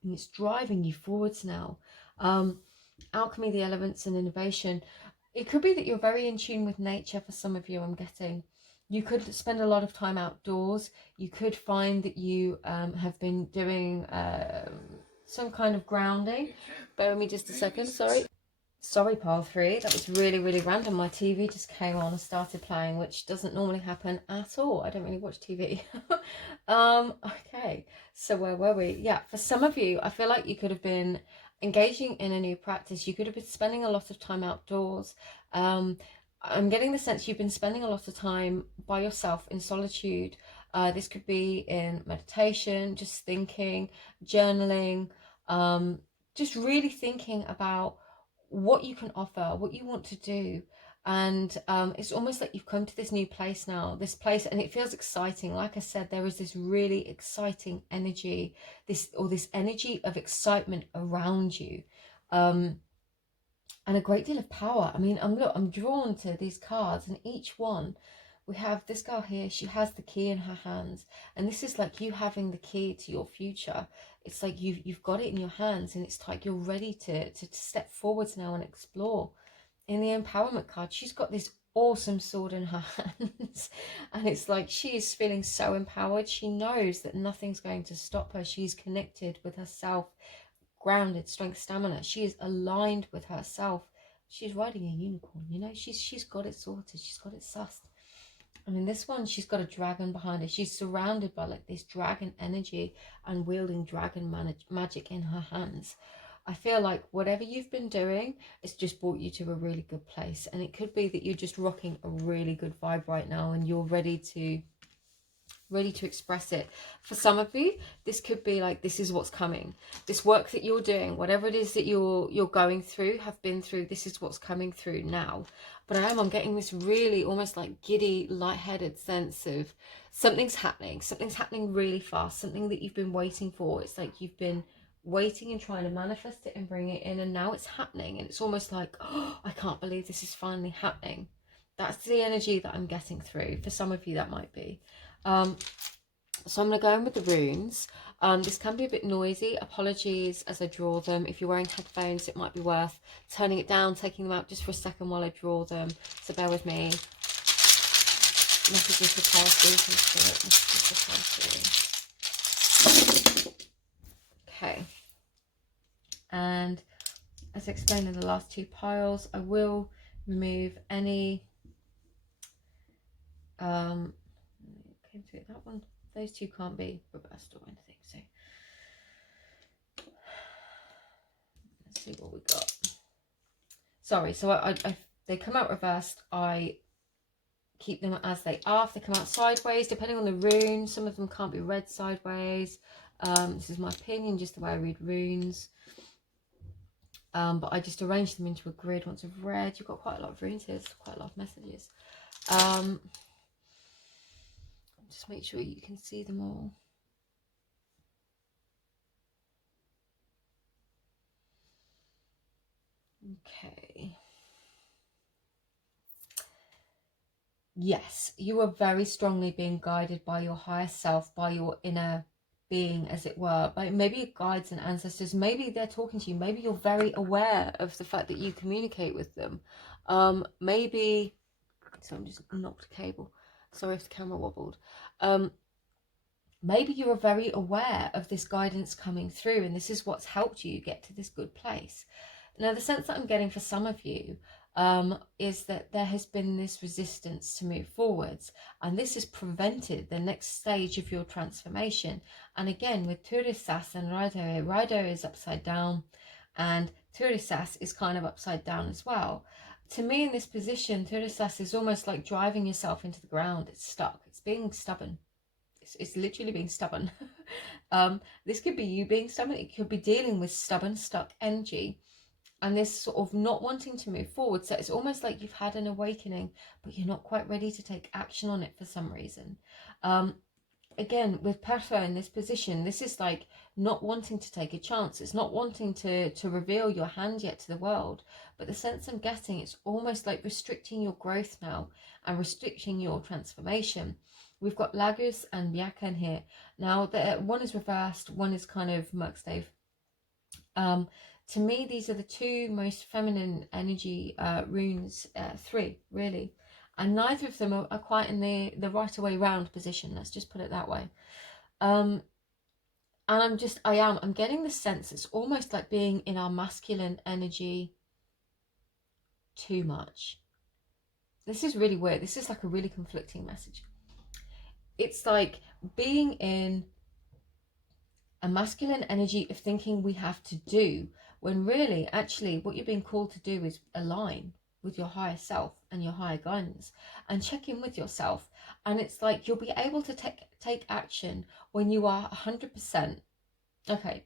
and it's driving you forwards now. Alchemy, the elements, and innovation. It could be that you're very in tune with nature for some of you, I'm getting. You could spend a lot of time outdoors. You could find that you have been doing some kind of grounding. Bear with me just a second, sorry. Sorry, pile 3. That was really, really random. My TV just came on and started playing, which doesn't normally happen at all. I don't really watch TV. Okay, so where were we? Yeah, for some of you, I feel like you could have been engaging in a new practice. You could have been spending a lot of time outdoors. I'm getting the sense you've been spending a lot of time by yourself in solitude. This could be in meditation, just thinking, journaling, just really thinking about what you can offer, what you want to do. And it's almost like you've come to this new place now, this place, and it feels exciting. Like I said, there is this really exciting energy, this energy of excitement around you, and a great deal of power. I mean, I'm drawn to these cards, and each one, we have this girl here, she has the key in her hands, and this is like you having the key to your future. It's like you've got it in your hands, and it's like you're ready to step forwards now and explore. In the empowerment card, she's got this awesome sword in her hands, and it's like she is feeling so empowered. She knows that nothing's going to stop her. She's connected with herself, grounded, strength, stamina. She is aligned with herself. She's riding a unicorn, you know. She's got it sorted. She's got it sussed. And in this one, she's got a dragon behind her. She's surrounded by like this dragon energy and wielding dragon magic in her hands. I feel like whatever you've been doing, it's just brought you to a really good place. And it could be that you're just rocking a really good vibe right now, and you're ready to express it. For some of you, this could be like, this is what's coming. This work that you're doing, whatever it is that you're going through, have been through, this is what's coming through now. But I'm getting this really almost like giddy, lightheaded sense of something's happening really fast, something that you've been waiting for. It's like you've been waiting and trying to manifest it and bring it in, and now it's happening, and it's almost like, oh, I can't believe this is finally happening. That's the energy that I'm getting through. For some of you, that might be. So I'm going to go in with the runes. This can be a bit noisy. Apologies as I draw them. If you're wearing headphones, it might be worth turning it down, taking them out just for a second while I draw them. So bear with me. Messages for past. Okay. And as I explained in the last 2 piles, I will remove any came through that one. Those 2 can't be reversed or anything, so let's see what we got. Sorry, so I they come out reversed, I keep them as they are. If they come out sideways, depending on the rune, some of them can't be read sideways. This is my opinion, just the way I read runes. But I just arrange them into a grid once I've read. You've got quite a lot of runes here, so quite a lot of messages. Just make sure you can see them all. Okay. Yes, you are very strongly being guided by your higher self, by your inner being, as it were. But maybe your guides and ancestors, maybe they're talking to you. Maybe you're very aware of the fact that you communicate with them. Maybe, so I'm just knocked a cable. Sorry if the camera wobbled. Maybe you are very aware of this guidance coming through, and this is what's helped you get to this good place. Now, the sense that I'm getting for some of you, is that there has been this resistance to move forwards, and this has prevented the next stage of your transformation. And again, with Turisas and Raido is upside down, and Turisas is kind of upside down as well. To me, in this position, Turisas is almost like driving yourself into the ground. It's stuck. It's being stubborn. It's literally being stubborn. This could be you being stubborn. It could be dealing with stubborn, stuck energy, and this sort of not wanting to move forward. So it's almost like you've had an awakening, but you're not quite ready to take action on it for some reason. Again, with Perfo in this position, this is like not wanting to take a chance. It's not wanting to reveal your hand yet to the world. But the sense I'm getting, it's almost like restricting your growth now and restricting your transformation. We've got Lagus and Byakan here. Now, one is reversed, one is kind of Merkstave. To me, these are the two most feminine energy runes, three, really. And neither of them are quite in the right away round position. Let's just put it that way. And I'm getting the sense it's almost like being in our masculine energy too much. This is really weird. This is like a really conflicting message. It's like being in a masculine energy of thinking we have to do, when really, actually, what you're being called to do is align with your higher self and your higher guidance and check in with yourself. And it's like you'll be able to take action when you are 100%. Okay.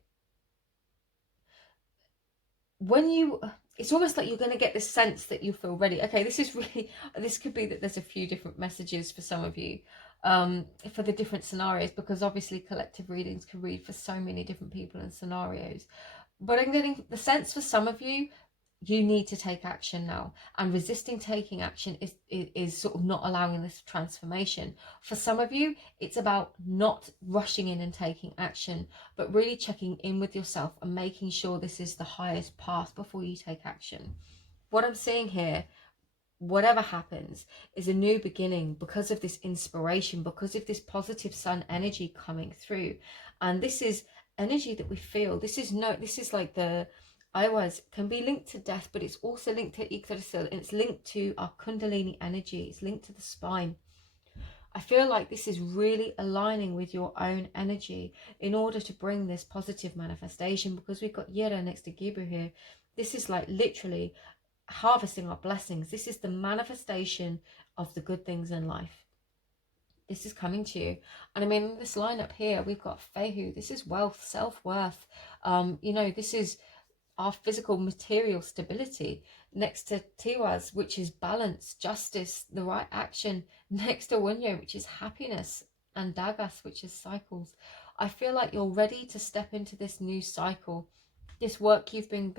It's almost like you're going to get this sense that you feel ready. Okay, this could be that there's a few different messages for some of you, for the different scenarios, because obviously collective readings can read for so many different people and scenarios. But I'm getting the sense for some of you, you need to take action now, and resisting taking action is sort of not allowing this transformation. For some of you, it's about not rushing in and taking action, but really checking in with yourself and making sure this is the highest path before you take action. What I'm seeing here, whatever happens, is a new beginning because of this inspiration, because of this positive sun energy coming through. And this is energy that we feel. This is like the Iwas can be linked to death, but it's also linked to Yggdrasil, and it's linked to our Kundalini energy. It's linked to the spine. I feel like this is really aligning with your own energy in order to bring this positive manifestation, because we've got Yera next to Gibu here. This is like literally harvesting our blessings. This is the manifestation of the good things in life. This is coming to you. And I mean, this lineup here, we've got Fehu. This is wealth, self-worth. This is our physical material stability, next to Tiwaz, which is balance, justice, the right action, next to Wunyo, which is happiness, and Dagas, which is cycles. I feel like you're ready to step into this new cycle. This work you've been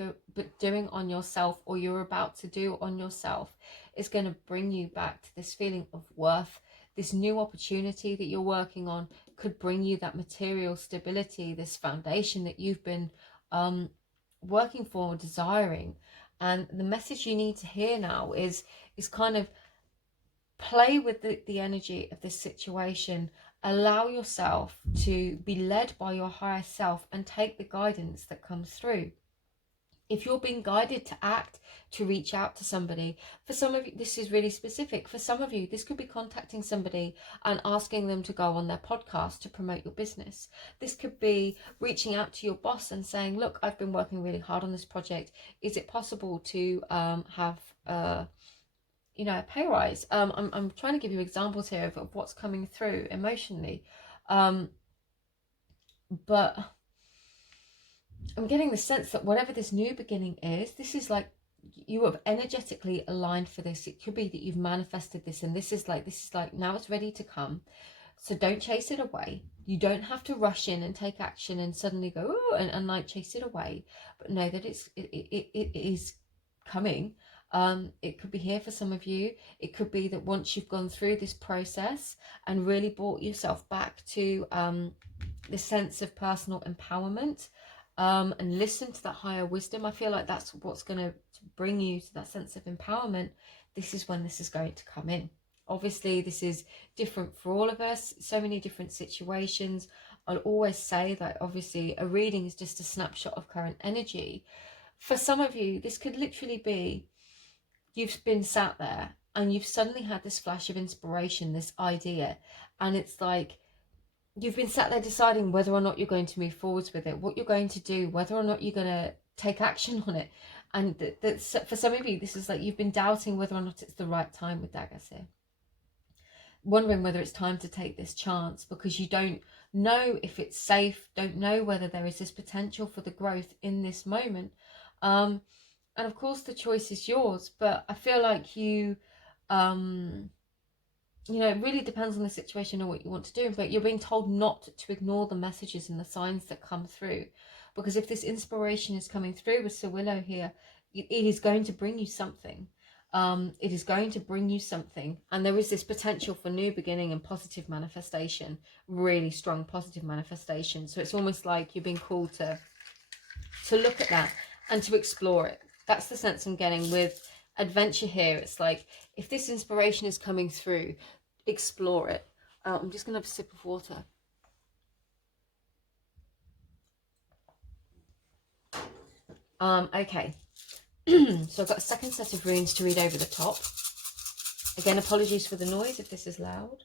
doing on yourself, or you're about to do on yourself, is going to bring you back to this feeling of worth. This new opportunity that you're working on could bring you that material stability, this foundation that you've been working for, desiring. And the message you need to hear now is kind of play with the energy of this situation. Allow yourself to be led by your higher self and take the guidance that comes through. If you're being guided to act, to reach out to somebody, for some of you, this is really specific. For some of you, this could be contacting somebody and asking them to go on their podcast to promote your business. This could be reaching out to your boss and saying, look, I've been working really hard on this project. Is it possible to have a pay rise? I'm trying to give you examples here of what's coming through emotionally. But I'm getting the sense that whatever this new beginning is, this is like you have energetically aligned for this. It could be that you've manifested this, and this is like now it's ready to come. So don't chase it away. You don't have to rush in and take action and suddenly go and like chase it away. But know that it is coming. It could be here for some of you. It could be that once you've gone through this process and really brought yourself back to the sense of personal empowerment, and listen to that higher wisdom, I feel like that's what's going to bring you to that sense of empowerment. This is when this is going to come in. Obviously, this is different for all of us, so many different situations. I'll always say that obviously a reading is just a snapshot of current energy. For some of you, this could literally be you've been sat there and you've suddenly had this flash of inspiration, this idea, and it's like you've been sat there deciding whether or not you're going to move forwards with it, what you're going to do, whether or not you're going to take action on it. And for some of you, this is like you've been doubting whether or not it's the right time with daggers here, wondering whether it's time to take this chance because you don't know if it's safe, don't know whether there is this potential for the growth in this moment. And of course the choice is yours, but I feel like you know, it really depends on the situation and what you want to do, but you're being told not to ignore the messages and the signs that come through, because if this inspiration is coming through with Sir Willow here, it is going to bring you something. It is going to bring you something, and there is this potential for new beginning and positive manifestation, really strong positive manifestation. So it's almost like you're being called to look at that and to explore it. That's the sense I'm getting with adventure here. It's like, if this inspiration is coming through, explore it. I'm just gonna have a sip of water. Okay. So I've got a second set of runes to read over the top. Again, apologies for the noise if this is loud.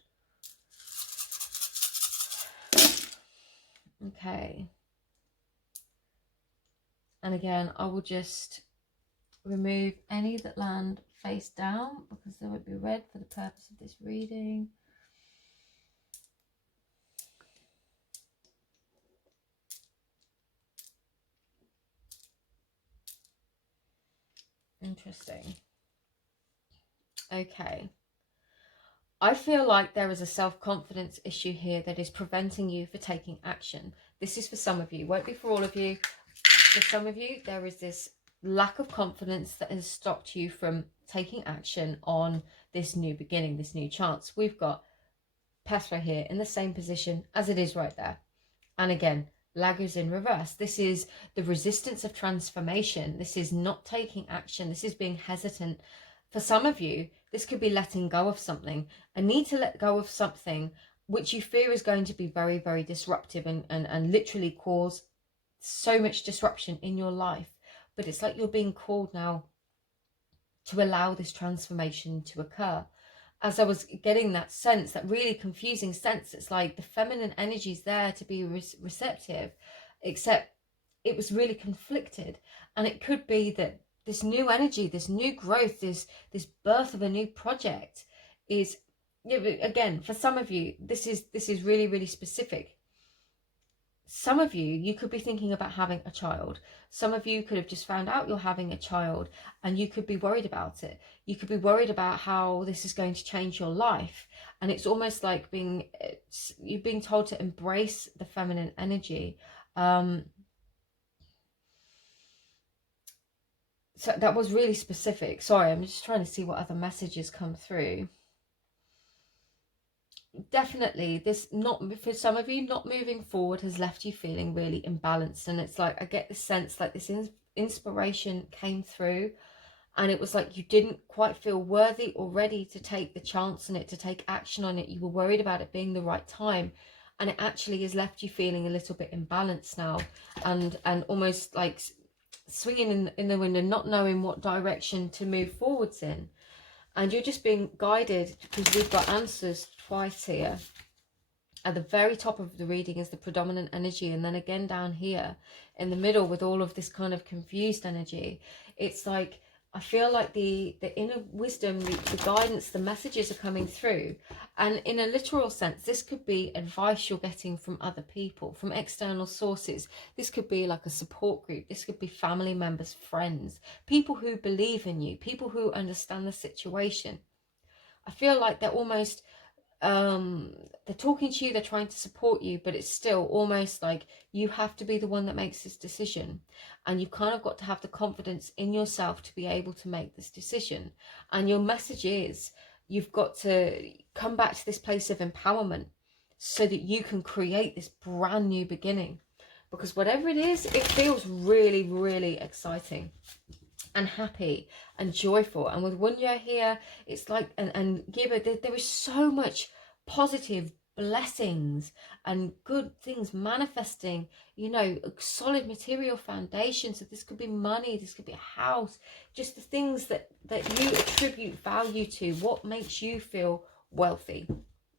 Okay. And again, I will just remove any that land face down because they won't be read for the purpose of this reading. Interesting. Okay. I feel like there is a self-confidence issue here that is preventing you for taking action. This is for some of you. Won't be for all of you. For some of you, there is this lack of confidence that has stopped you from taking action on this new beginning, this new chance. We've got piwe here in the same position as it is right there. And again, laggers in reverse. This is the resistance of transformation. This is not taking action. This is being hesitant. For some of you, this could be letting go of something. A need to let go of something which you fear is going to be very, very disruptive and literally cause so much disruption in your life. But it's like you're being called now to allow this transformation to occur. As I was getting that sense, that really confusing sense, it's like the feminine energy is there to be receptive, except it was really conflicted. And it could be that this new energy, this new growth, this birth of a new project is, again, for some of you, this is really, really specific. Some of you could be thinking about having a child. Some of you could have just found out you're having a child and you could be worried about it. You could be worried about how this is going to change your life. And it's almost like you're being told to embrace the feminine energy. So that was really specific. Sorry, I'm just trying to see what other messages come through. Definitely, this, not for some of you, not moving forward has left you feeling really imbalanced. And it's like, I get the sense like this inspiration came through and it was like you didn't quite feel worthy or ready to take the chance on it, to take action on it. You were worried about it being the right time, and it actually has left you feeling a little bit imbalanced now, and almost like swinging in the wind and not knowing what direction to move forwards in. And you're just being guided, because we've got answers twice here. At the very top of the reading is the predominant energy, and then again down here in the middle with all of this kind of confused energy. It's like, I feel like the inner wisdom, the guidance, the messages are coming through. And in a literal sense, this could be advice you're getting from other people, from external sources. This could be like a support group. This could be family members, friends, people who believe in you, people who understand the situation. I feel like they're almost, they're talking to you, they're trying to support you, but it's still almost like you have to be the one that makes this decision, and you've kind of got to have the confidence in yourself to be able to make this decision. And your message is, you've got to come back to this place of empowerment so that you can create this brand new beginning, because whatever it is, it feels really, really exciting and happy and joyful. And with Wunya here, it's like, and Giba, there is so much positive blessings and good things manifesting, you know, a solid material foundation. So this could be money, this could be a house, just the things that you attribute value to, what makes you feel wealthy.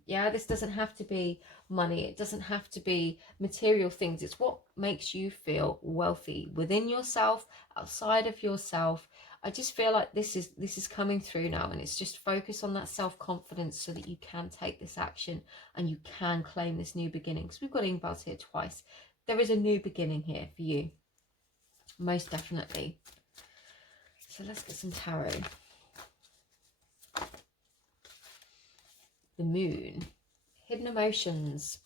Yeah, this doesn't have to be money, it doesn't have to be material things, it's what makes you feel wealthy within yourself, outside of yourself. I just feel like this is coming through now, and it's just focus on that self-confidence so that you can take this action and you can claim this new beginning. Because we've got Ingbars here twice. There is a new beginning here for you, most definitely. So let's get some tarot. The Moon, hidden emotions.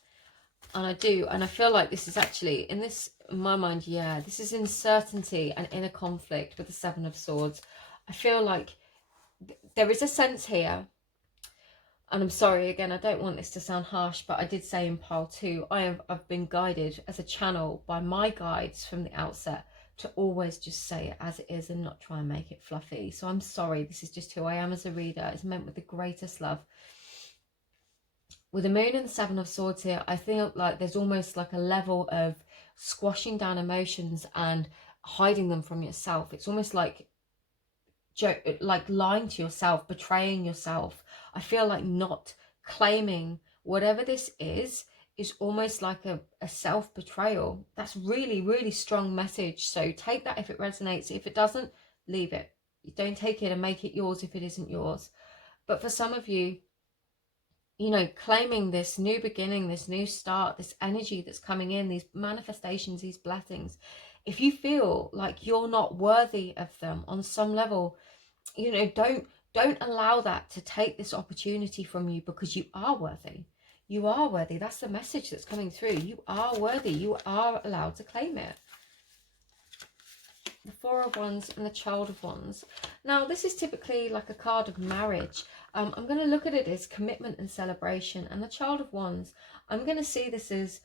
And I feel like this is actually, in my mind, yeah, this is uncertainty and inner conflict with the Seven of Swords. I feel like there is a sense here, and I'm sorry, again, I don't want this to sound harsh, but I did say in pile 2, I've been guided as a channel by my guides from the outset to always just say it as it is and not try and make it fluffy. So I'm sorry, this is just who I am as a reader. It's meant with the greatest love. With the Moon and the Seven of Swords here, I feel like there's almost like a level of squashing down emotions and hiding them from yourself. It's almost like lying to yourself, betraying yourself. I feel like not claiming whatever this is almost like a self-betrayal. That's really, really strong message. So take that if it resonates. If it doesn't, leave it. Don't take it and make it yours if it isn't yours. But for some of you, you know, claiming this new beginning, this new start, this energy that's coming in, these manifestations, these blessings, if you feel like you're not worthy of them on some level, you know, don't allow that to take this opportunity from you, because you are worthy. You are worthy. That's the message that's coming through. You are worthy. You are allowed to claim it. The Four of Wands and the Child of Wands. Now, this is typically like a card of marriage. I'm going to look at it as commitment and celebration. And the Child of Wands, I'm going to see this as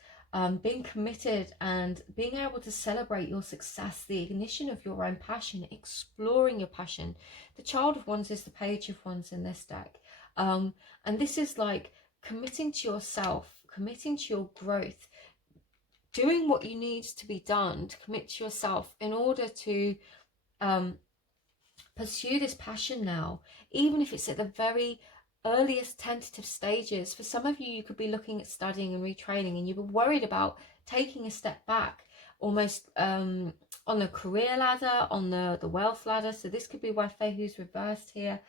being committed and being able to celebrate your success, the ignition of your own passion, exploring your passion. The Child of Wands is the Page of Wands in this deck. And this is like committing to yourself, committing to your growth, doing what you need to be done to commit to yourself in order to pursue this passion now, even if it's at the very earliest tentative stages. For some of you, you could be looking at studying and retraining, and you were worried about taking a step back, almost on the career ladder, on the wealth ladder. So this could be why Fehu's reversed here.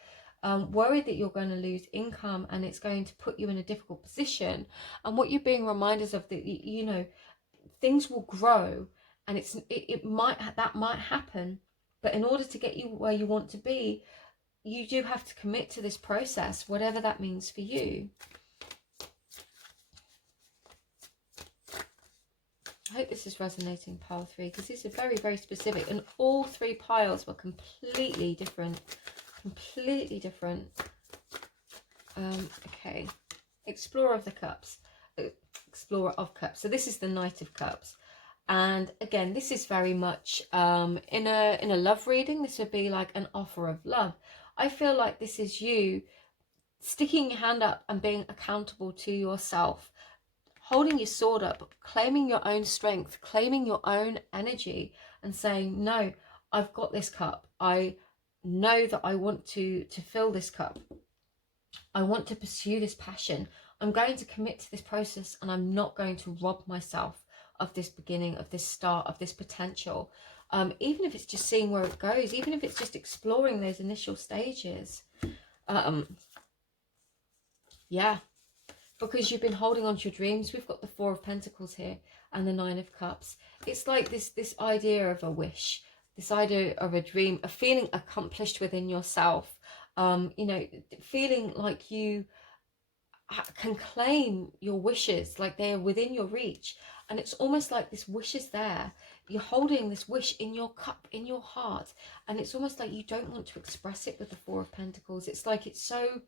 Worried that you're going to lose income and it's going to put you in a difficult position. And what you're being reminded of, that you know, things will grow, and that might happen, but in order to get you where you want to be, you do have to commit to this process, whatever that means for you. I hope this is resonating, pile 3, because these are very, very specific, and all 3 piles were completely different. Okay, Explorer of the Cups. Explorer of Cups. So this is the Knight of Cups, and again, this is very much in a love reading. This would be like an offer of love. I feel like this is you sticking your hand up and being accountable to yourself, holding your sword up, claiming your own strength, claiming your own energy, and saying, no, I've got this cup. I know that I want to fill this cup. I want to pursue this passion. I'm going to commit to this process, and I'm not going to rob myself of this beginning, of this start, of this potential. Even if it's just seeing where it goes, even if it's just exploring those initial stages. Yeah, because you've been holding on to your dreams. We've got the Four of Pentacles here and the Nine of Cups. It's like this idea of a wish, this idea of a dream, a feeling accomplished within yourself. You know, feeling like you can claim your wishes, like they are within your reach, and it's almost like this wish is there. You're holding this wish in your cup, in your heart, and it's almost like you don't want to express it with the Four of Pentacles. It's like it's so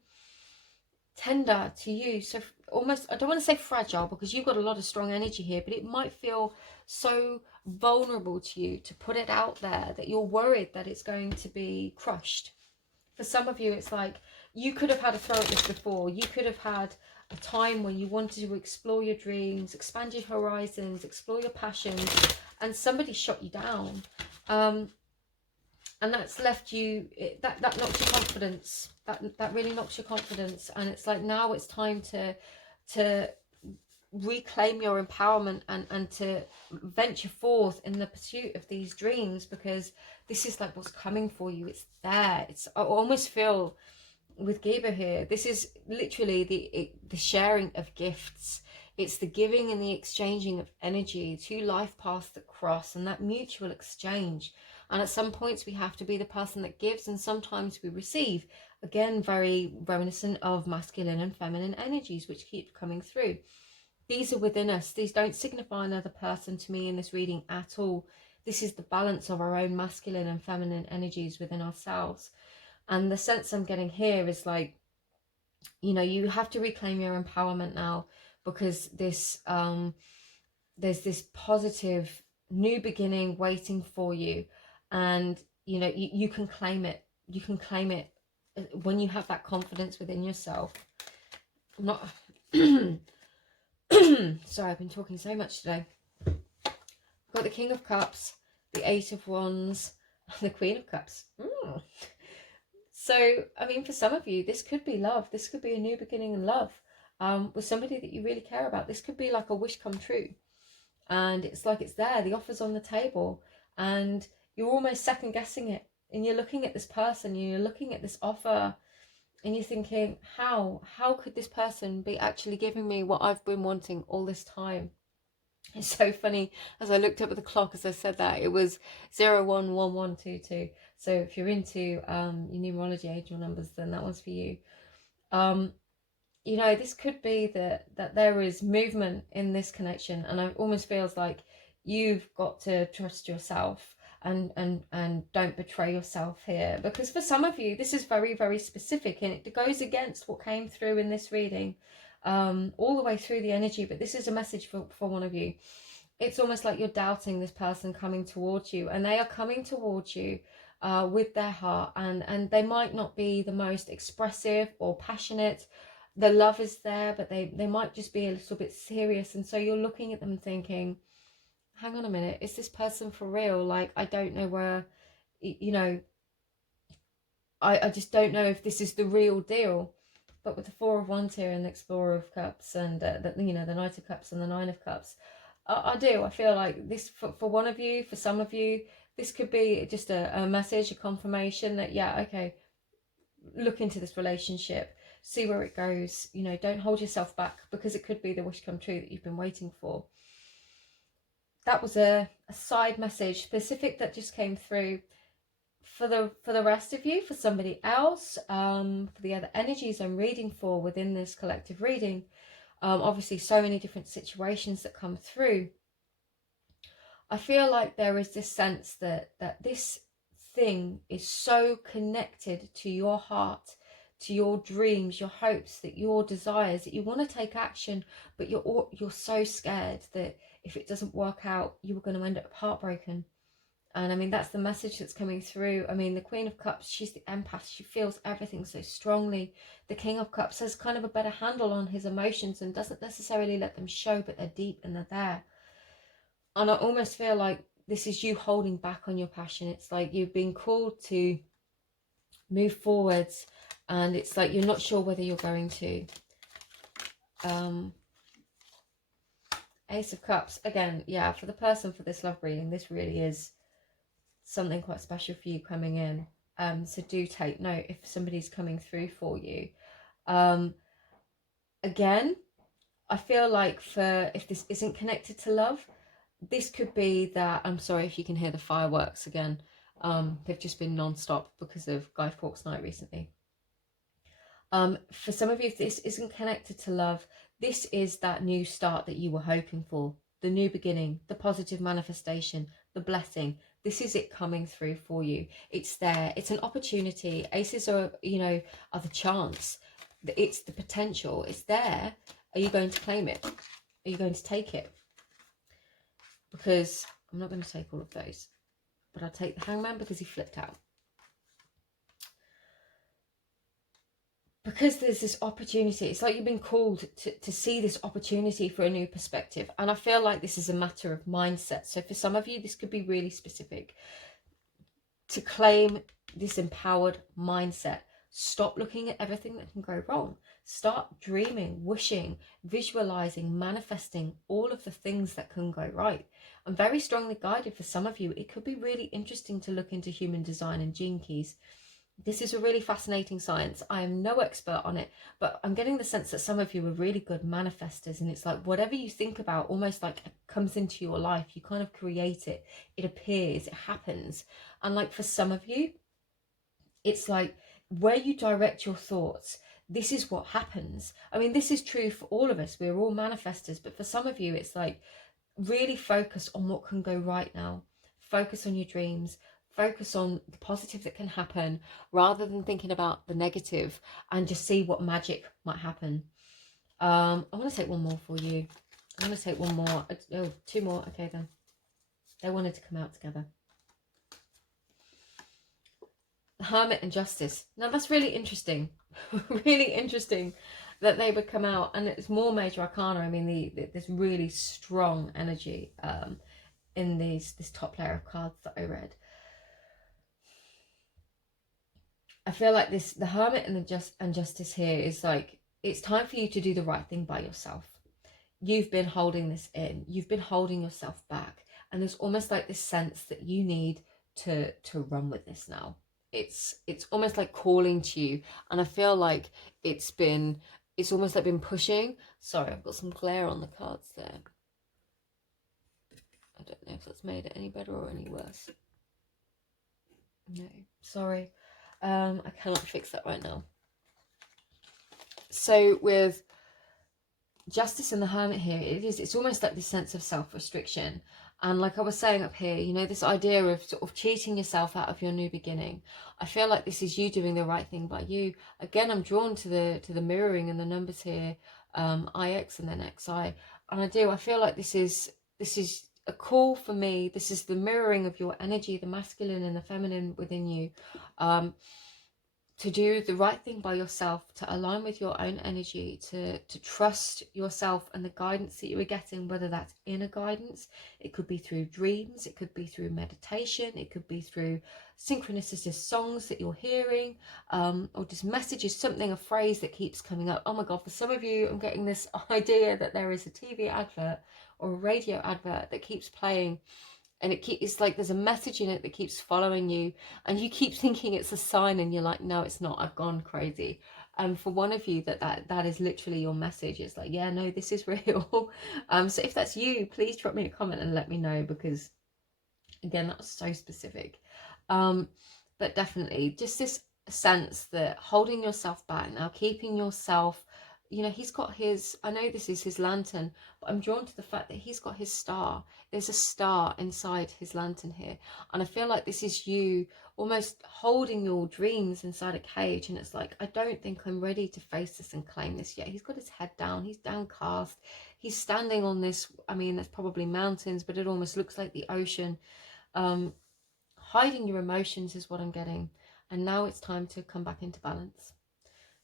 tender to you, so almost, I don't want to say fragile, because you've got a lot of strong energy here, but it might feel so vulnerable to you to put it out there that you're worried that it's going to be crushed. For some of you, it's like you could have had a throw at this before. You could have had a time when you wanted to explore your dreams, expand your horizons, explore your passions, and somebody shot you down. And that's left you, that knocks your confidence. That really knocks your confidence. And it's like, now it's time to reclaim your empowerment and to venture forth in the pursuit of these dreams, because this is like what's coming for you. It's there. I almost feel with Giba here, this is literally the sharing of gifts. It's the giving and the exchanging of energy, two life paths that cross, and that mutual exchange. And at some points we have to be the person that gives, and sometimes we receive. Again, very reminiscent of masculine and feminine energies which keep coming through. These are within us. These don't signify another person to me in this reading at all. This is the balance of our own masculine and feminine energies within ourselves. And the sense I'm getting here is like, you know, you have to reclaim your empowerment now, because this there's this positive new beginning waiting for you. And you know, you can claim it. You can claim it when you have that confidence within yourself. I'm not sorry, I've been talking so much today. I've got the King of Cups, the Eight of Wands, and the Queen of Cups. So, I mean, for some of you, this could be love. This could be a new beginning in love with somebody that you really care about. This could be like a wish come true. And it's like it's there. The offer's on the table. And you're almost second guessing it. And you're looking at this person. You're looking at this offer. And you're thinking, how could this person be actually giving me what I've been wanting all this time? It's so funny. As I looked up at the clock as I said that, it was 011122. So if you're into your numerology angel numbers, then that one's for you. You know, this could be that there is movement in this connection, and it almost feels like you've got to trust yourself and don't betray yourself here, because for some of you this is very, very specific, and it goes against what came through in this reading all the way through the energy. But this is a message for one of you. It's almost like you're doubting this person coming towards you, and they are coming towards you with their heart, and they might not be the most expressive or passionate. The love is there, but they might just be a little bit serious. And so you're looking at them thinking, hang on a minute, is this person for real? Like, I don't know where, you know, I just don't know if this is the real deal. But with the Four of Wands here and the Explorer of Cups and you know, the Knight of Cups and the Nine of Cups, I feel like this for one of you, for some of you, this could be just a message, a confirmation that, yeah, okay, look into this relationship, see where it goes. You know, don't hold yourself back, because it could be the wish come true that you've been waiting for. That was a side message specific that just came through. For the rest of you, for somebody else, for the other energies I'm reading for within this collective reading, obviously so many different situations that come through. I feel like there is this sense that this thing is so connected to your heart, to your dreams, your hopes, that your desires, that you want to take action, but you're so scared that if it doesn't work out, you are going to end up heartbroken. And I mean, that's the message that's coming through. I mean, the Queen of Cups, she's the empath. She feels everything so strongly. The King of Cups has kind of a better handle on his emotions and doesn't necessarily let them show, but they're deep and they're there. And I almost feel like this is you holding back on your passion. It's like you've been called to move forwards, and it's like you're not sure whether you're going to. Ace of Cups, again, yeah, for the person for this love reading, this really is something quite special for you coming in. So do take note if somebody's coming through for you. Again, I feel like if this isn't connected to love, this could be that, I'm sorry if you can hear the fireworks again. They've just been non-stop because of Guy Fawkes night recently. For some of you, if this isn't connected to love, this is that new start that you were hoping for. The new beginning, the positive manifestation, the blessing. This is it coming through for you. It's there. It's an opportunity. Aces are, you know, are the chance. It's the potential. It's there. Are you going to claim it? Are you going to take it? Because I'm not going to take all of those, but I'll take the Hangman because he flipped out. because there's this opportunity, it's like you've been called to see this opportunity for a new perspective. And I feel like this is a matter of mindset. So for some of you, this could be really specific. To claim this empowered mindset. Stop looking at everything that can go wrong. Start dreaming, wishing, visualizing, manifesting all of the things that can go right. I'm very strongly guided for some of you. It could be really interesting to look into human design and gene keys. This is a really fascinating science. I am no expert on it, but I'm getting the sense that some of you are really good manifestors, and it's like whatever you think about almost like comes into your life. You kind of create it. It appears, it happens. And like for some of you, it's like where you direct your thoughts, this is what happens. I mean, this is true for all of us. We're all manifestors, but for some of you, it's like really focus on what can go right now. Focus on your dreams. Focus on the positive that can happen rather than thinking about the negative, and just see what magic might happen. I want to take one more for you. I'm going to take one more. Oh, two more. Okay, then. They wanted to come out together. The Hermit and Justice. Now, that's really interesting. Really interesting that they would come out. And it's more Major Arcana. I mean, this really strong energy in this top layer of cards that I read. I feel like the Hermit and the Justice here is like, it's time for you to do the right thing by yourself. You've been holding this in. You've been holding yourself back. And there's almost like this sense that you need to run with this now. It's almost like calling to you. And I feel like it's almost like been pushing. Sorry, I've got some glare on the cards there. I don't know if that's made it any better or any worse. No, sorry. I cannot fix that right now. So with Justice and the Hermit here, it's almost like this sense of self-restriction. And like I was saying up here, you know, this idea of sort of cheating yourself out of your new beginning. I feel like this is you doing the right thing by you. Again, I'm drawn to the mirroring and the numbers here, IX and then XI. And I feel like this is a call for me. This is the mirroring of your energy, the masculine and the feminine within you. To do the right thing by yourself, to align with your own energy, to trust yourself and the guidance that you are getting, whether that's inner guidance, it could be through dreams, it could be through meditation, it could be through synchronicity songs that you're hearing, or just messages, something, a phrase that keeps coming up. Oh my God, for some of you, I'm getting this idea that there is a TV advert or a radio advert that keeps playing. And it's like there's a message in it that keeps following you, and you keep thinking it's a sign, and you're like, no, it's not, I've gone crazy. And for one of you, that is literally your message. It's like, yeah, no, this is real. So if that's you, please drop me a comment and let me know, because again, that's so specific. But definitely just this sense that holding yourself back now, keeping yourself, you know, he's got his, I know this is his lantern, but I'm drawn to the fact that he's got his star. There's a star inside his lantern here. And I feel like this is you almost holding your dreams inside a cage. And it's like, I don't think I'm ready to face this and claim this yet. He's got his head down. He's downcast. He's standing on this, I mean, there's probably mountains, but it almost looks like the ocean. Hiding your emotions is what I'm getting. And now it's time to come back into balance.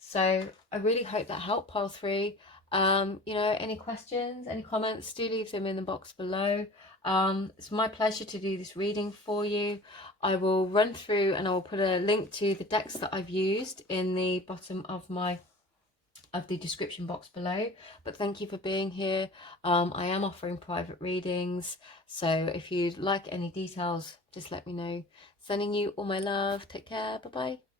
So I really hope that helped, pile 3. You know, any questions, any comments, do leave them in the box below. It's my pleasure to do this reading for you. I will run through and I will put a link to the decks that I've used in the bottom of the description box below. But thank you for being here. I am offering private readings, so if you'd like any details, just let me know. Sending you all my love. Take care. Bye bye.